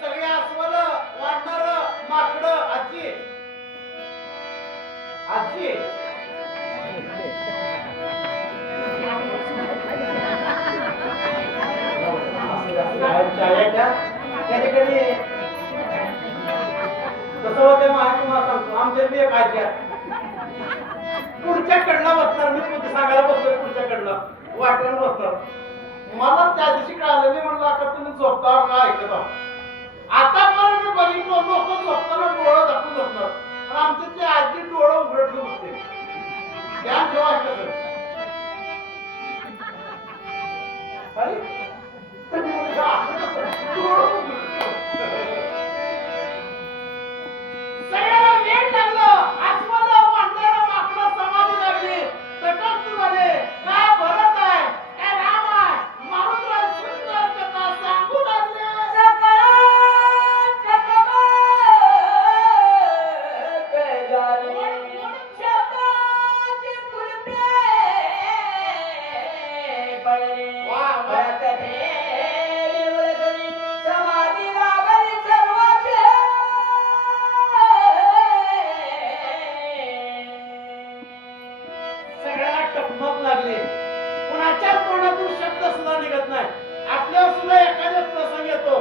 सगळे अस्वल, वानर, माकडं, आजी आजी कधी कधी कसं होतं माहिती मला सांगतो. आमच्या बी एक आजी आहे. पुढच्या कडला बसणार. मी तुझं सांगायला बसलोय पुढच्या कडला वाटेवर बसणार. मला त्या दिवशी कळालं. मी म्हणलं आता तुम्ही झोपता का ऐकत आहो. आतापर्यंत मी बघितलो लोक झोपताना डोळं झाकून झोपणार, पण आमच्यातली आजी डोळं उघड ठेवून बसते. ध्यान ठेवा कसं. अरे तुम्ही म्हणलं असं कसं? डोळं उघडं ठेवून. सगळ्याला वेळ लागलं. अस्वल, वानर, माकडं समाधी लागली. तटस्थ झाले. काय भरत आहे, काय राम आहे. मारुतीराय सुंदर कथा सांगू लागले. सगळ्याला टकमक लागली. कुणाच्या तोंडातून शब्द सुद्धा निघत नाही. आपल्यावर सुद्धा एखादा प्रसंग येतो,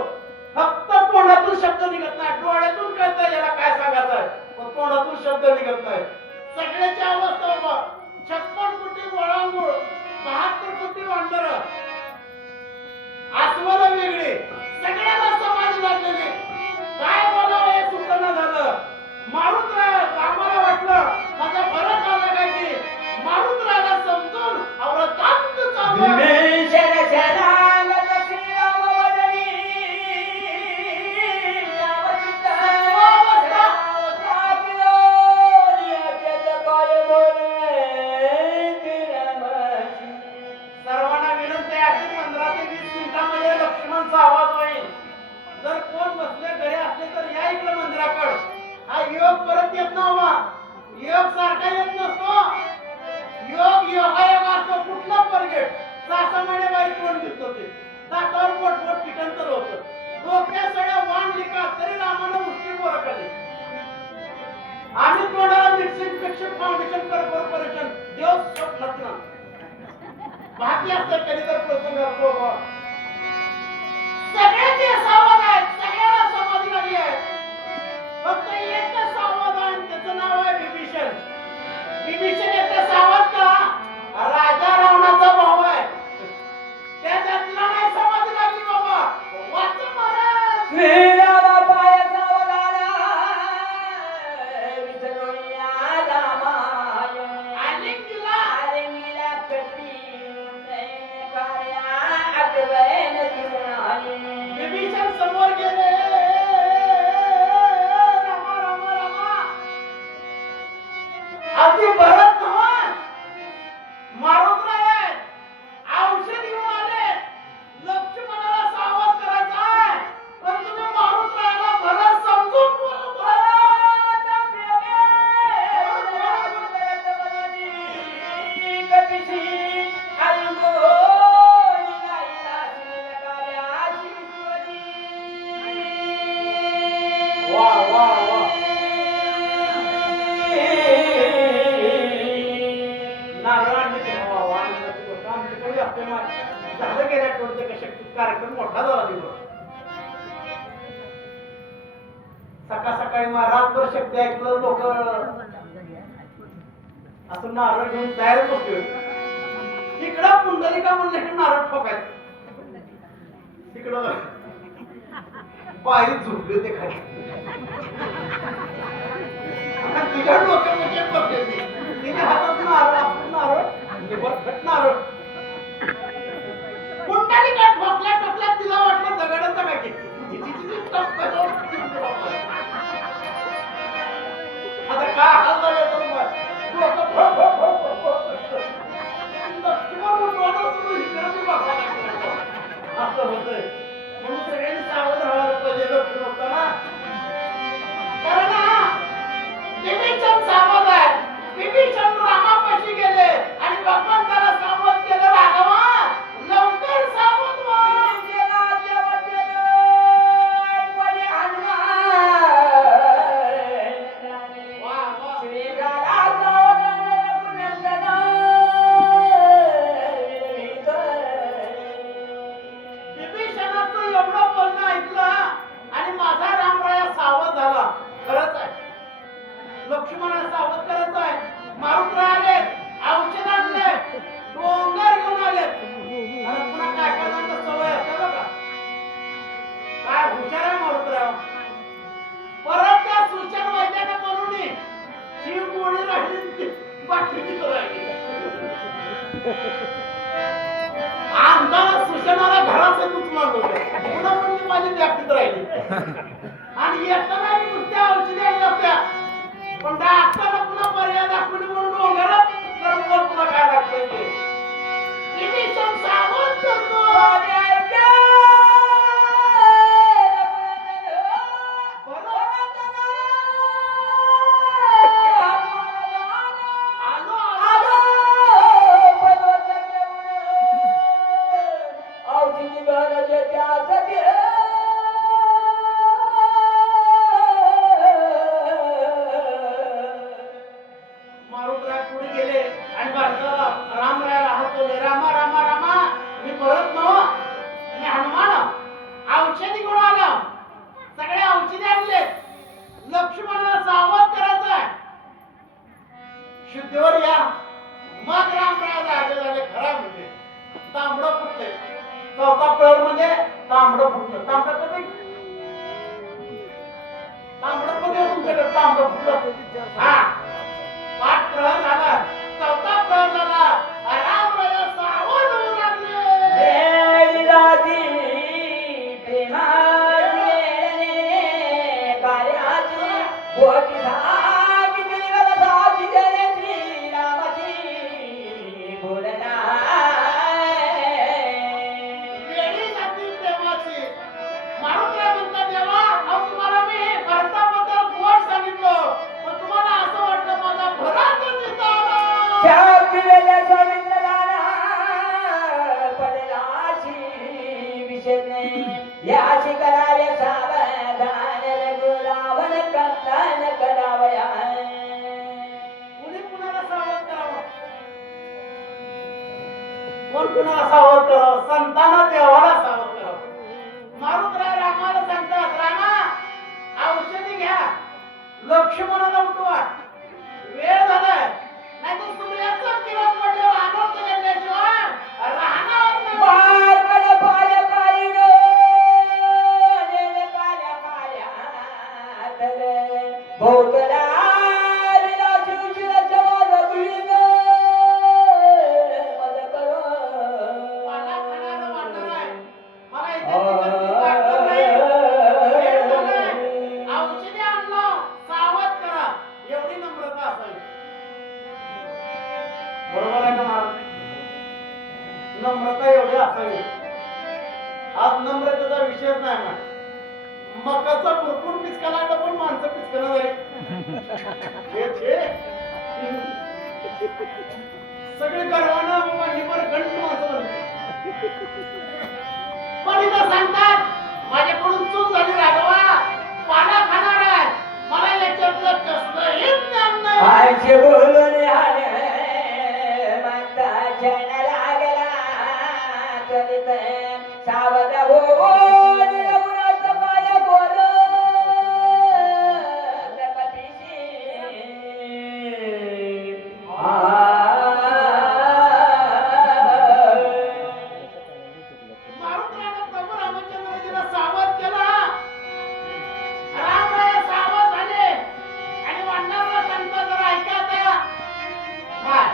फक्त तोंडातून शब्द निघत नाही. डोळ्यातून कळतं याला काय सांगायचं आहे, पण तोंडातून शब्द निघत नाही. सगळ्याची अवस्था बघ. 56 कोटी वळांगुळ, 72 कोटी वांडर, अस्वल वेगळी, सगळ्याला समाधी लागलेली. काय बोलावं हे सुचना झालं. मारुतीराय रामाला वाटलं माझा भरत आला बाकी असतं कधी तर प्रसंग असतो बा. सगळे ते सावध आहेत, सगळ्याला समाधी लागली आहे. फक्त एकच सावध आहे, त्याचं नाव आहे विभीषण. विभीषण एकटा सावध का? राजा रावणाचा भाऊ आहे. त्याच्यातला नाही समाधी लागली बाबा. वाचा महाराज. श्रीरामा पाय सावधाना विसरोया रामाय आलिंगीला आलिंगीला कटी कार्या आठवण तुझ्याने विभीषण समोर गेले. रामा रामा रामा. अगदी भरत नव्हा, मारुतराय आहेत. औषध घेऊन आले. लक्ष्मणाला सावध करायचं आहे. पण तुम्ही मारुतरायाला भरत समजून बोलत वा वा वा. नारळांनी तेव्हा वाणीची गोष्ट आमच्याकडे असते ना. झालं गेल्या आठवड्यात कशा कार्यक्रम मोठा झाला तिथं. सकाळ सकाळी मग रातभर शक्ती ऐकलं लोक असं नारळ घेऊन तयारच होते. तिकडं पुंडलिका म्हणलं की नारळ ठोकायचं. तिकडं बाई झोपले ते खाली. तिच्या डोक्यामध्ये पडले ते. तिच्या हातात नारळ, आपलं नारळ म्हणजे बरखट नारळ. पुंडलिका ठोकल्या ठोकल्या तिला वाटलं दगडाचा काय की. आता काय हाल झाले तर मग डोकं फळ फळ फळ फळ फळ. लक्ष्मण उठवायला सुरू इकडे मी बघायला लागलो. असं होतंय. म्हणून सगळ्यांनी सावध राहायला पाहिजे लक्ष्मण होताना. कारण विभीषण सावध आहे. विभीषण रामापाशी गेले आणि भगवंताला सावध केलं. राघवा लवकर सावध व्हा. वा वा. विभीषणाचं एवढं बोलणं ऐकलं आणि माझा रामराया सावध झाला. खरंच आहे. लक्ष्मणाला सावध करायचं आहे. मारुतराय आले, औषध आणले, डोंगर घेऊन आले. आणि पुन्हा काय काय जणांना सवय असते बघा. काय हुशार आहे मारुतराय. परत त्या सुशांत वैद्याने म्हणून ही गोळी राहिली, ती बाटली तिथं राहिली. आमदार सुशांतला घराचं उचलून होतं. पुन्हा म्हणजे माझी व्याप्तीत राहिली. आणि येताना मी नुसत्या औषधी आणल्या होत्या. पण डॉक्टरला पुन्हा पर्याय दाखवली म्हणून डोंगरात तर मग पुन्हा काय दाखवायचे ते. विभीषण सावध करतो. आलो आलो. मारुतराय पुढे गेले आणि भारताला रामरायाला हातवले. रामा रामा रामा. मी भरत नव्ह, मी हनुमान. औषधी घेऊन आलो. सगळे औषधी आणले. लक्ष्मणाला सावध करायचं आहे. शुद्धीवर या. मग रामराया जागे झाले. खरा म्हणजे तांबडं फुटले. चौथा प्रहर म्हणजे तांबडं फुटलं. तांबडं कधी तांबडं कधी तुमच्याकडे तांबडं फुटलं. हा, पाच प्रहर झाला. चौथा प्रहर झाला. रामराया सावध होऊ लागले. वेळी जातील प्रेमाची. मारुतराय म्हणतात, देवा अहो तुम्हाला मी भारताबद्दल गोड सांगितलं, पण तुम्हाला असं वाटलं माझा भरातच येतो. कोण कुणाला सावध करावं? संतांना देवाला सावध करावं. मारुतराय रामाला सांगतात, रामा औषधी घ्या, लक्ष्मणाला उठवा, वेळ झालाय, नाही तर सूर्याचा किरण पडल्यावर अनर्थ घडल्याशिवाय राहणार नाही. बाळकडे पाया पायी ग, नेले पाया पायात रे. भोवतला विलासी उशिराच्या माझा गुळी ग, मज करो. मला खाणारं वाटणार आहे. मला इथे तिकडची ताकद नाही. वेळ झालाय. औषधी आणलं, सावध करा. एवढी नम्रता असावी. बरोबर आहे का महाराज? नम्रता एवढी असावी. आज नम्रतेचा विषयच नाही ना. मकाचा भरपूर पिचका लागला पण माणसं पिचकणं झाली. छे, छे. सगळे गर्वानं मांडीवर घंट माणसं बनली. पण इथं सांगतात माझ्याकडून चूक झाली राघवा, पाला खाणार आहे, मला याच्यातलं कसलंही ज्ञान नाही. आयचे बोलून हाले माता जन लागला करीत सावध होऊन रघुनाथ पाय बोल कपीशी. मारुतीने प्रभू रामचंद्रजीला सावध केला. रामराय सावध झाले आणि वाढणारा सांगता जरा ऐका आता. काय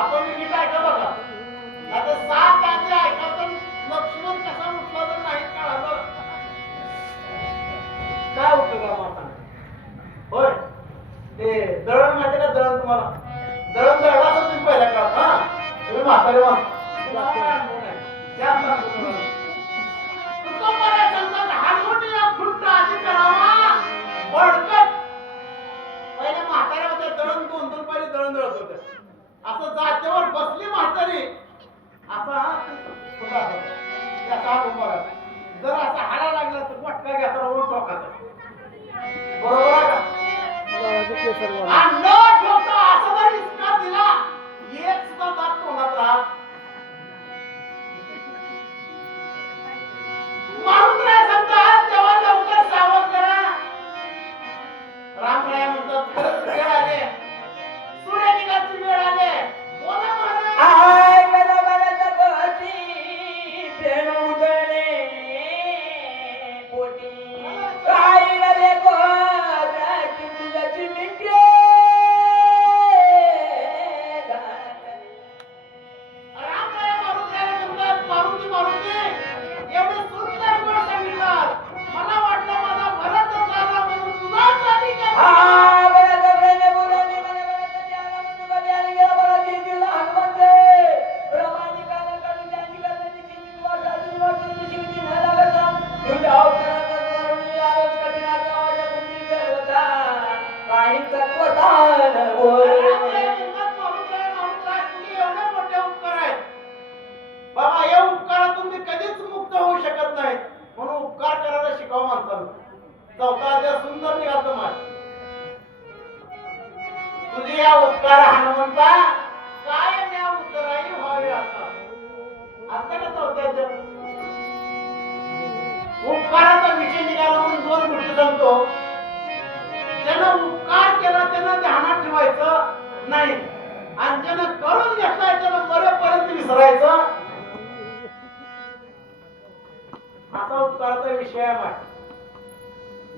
आपण नीट ऐका बघा. आता 7 आधी ऐका तर लक्ष्मण कसा उठला तर नाही कळालं. काय उपयोग रामाचा? होय ते दळण माहिती का? दळण तुम्हाला दळण दळला असं तुम्ही पहिल्या काळात. हा तुम्ही म्हातारे म्हातारे होते दळण 2-2 पायरी दळण दळत होते. असं जागेवर बसली म्हातारी असा जर असा हाडा लागला तर पटका घ्यायचा ओळख टोकाचा. बरोबर आहे का? आणि न ठेवता असा जर इसका दिला एक सुद्धा दात तोंडात राहत. मारुतीराय सांगतात तेव्हा लवकर सावध करा. रामराय म्हणतात वेळ आले, सूर्य निघायची वेळ आले. बोला महाराज. आय गणपती गती प्रेम उजळले पोटी काय नवे गोराची तुझ्याची मिटे रामराय मारुतीरायला म्हणतात मारुती मारुती एवढे सुंदर गोड सांगितलं. मला वाटलं माझा भरत झाला म्हणून तुला चाली का? आ बरा दगडे बोलाने मला बरा त्याला म्हणून बऱ्याने गेला बरा दिला हनुमंत ब्रह्मानी काला काढून त्यांची करण्याची चिंतित वाटा तुझी वाटून तुझी विधी न लागता तुझ्या अवताराचा करुणी आलोच कठीणाचा माझ्या बुद्धी करवता काही तत्वदान बोल. रामराय म्हणतात मारुतीराय मारुतीराय तुम्ही एवढे मोठे उपकार आहेत. बाबा या उपकारातून मी कधीच मुक्त होऊ शकत नाही. म्हणून उपकार करायला शिकावं माणसाला. 4था अध्याय सुंदर निघालं माझ. तुझी या उपकार हनुमंता काय म्या उतराई व्हावी आता. आता का 4था अध्याय उपकाराचा विषय निघाला म्हणून 2 गोष्टी सांगतो. ज्यानं उपकार केला त्यानं ध्यानात ठेवायचं नाही आणि ज्यानं करून घेतलाय त्यानं मरेपर्यंत विसरायचं. असा उपकाराचा विषय आहे माझ.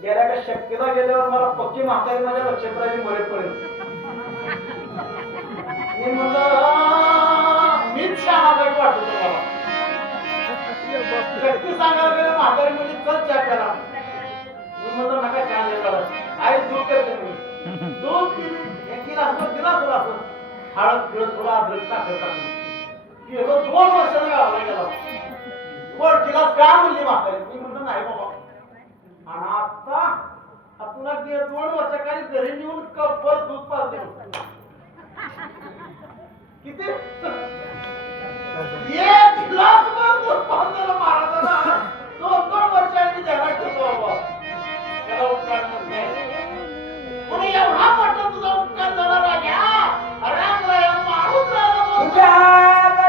गेल्या का शक्तीला गेल्यावर मला पक्की म्हातारी माझ्या लक्षात राहिली मरेपर्यंत. मी म्हणलं मीच शहाणा वाटत मला. शक्ती सांगायला गेलं म्हातारी म्हणजे चल चहा करा. मी म्हणलं नका चहा नाही करा. आई दूध करते मी. दूध पिली 1 गिलास दिला असं हळद फिरत थोडा अद्रक साखर टाकून गेलो. 2 वर्षाला गावाला गेला. वर गिलास काय म्हणली म्हातारी? मी म्हणलं नाही बाबा. आणि आता तुला 2 वर्षाखाली घरी नेऊन कपर दूध पाजले. किती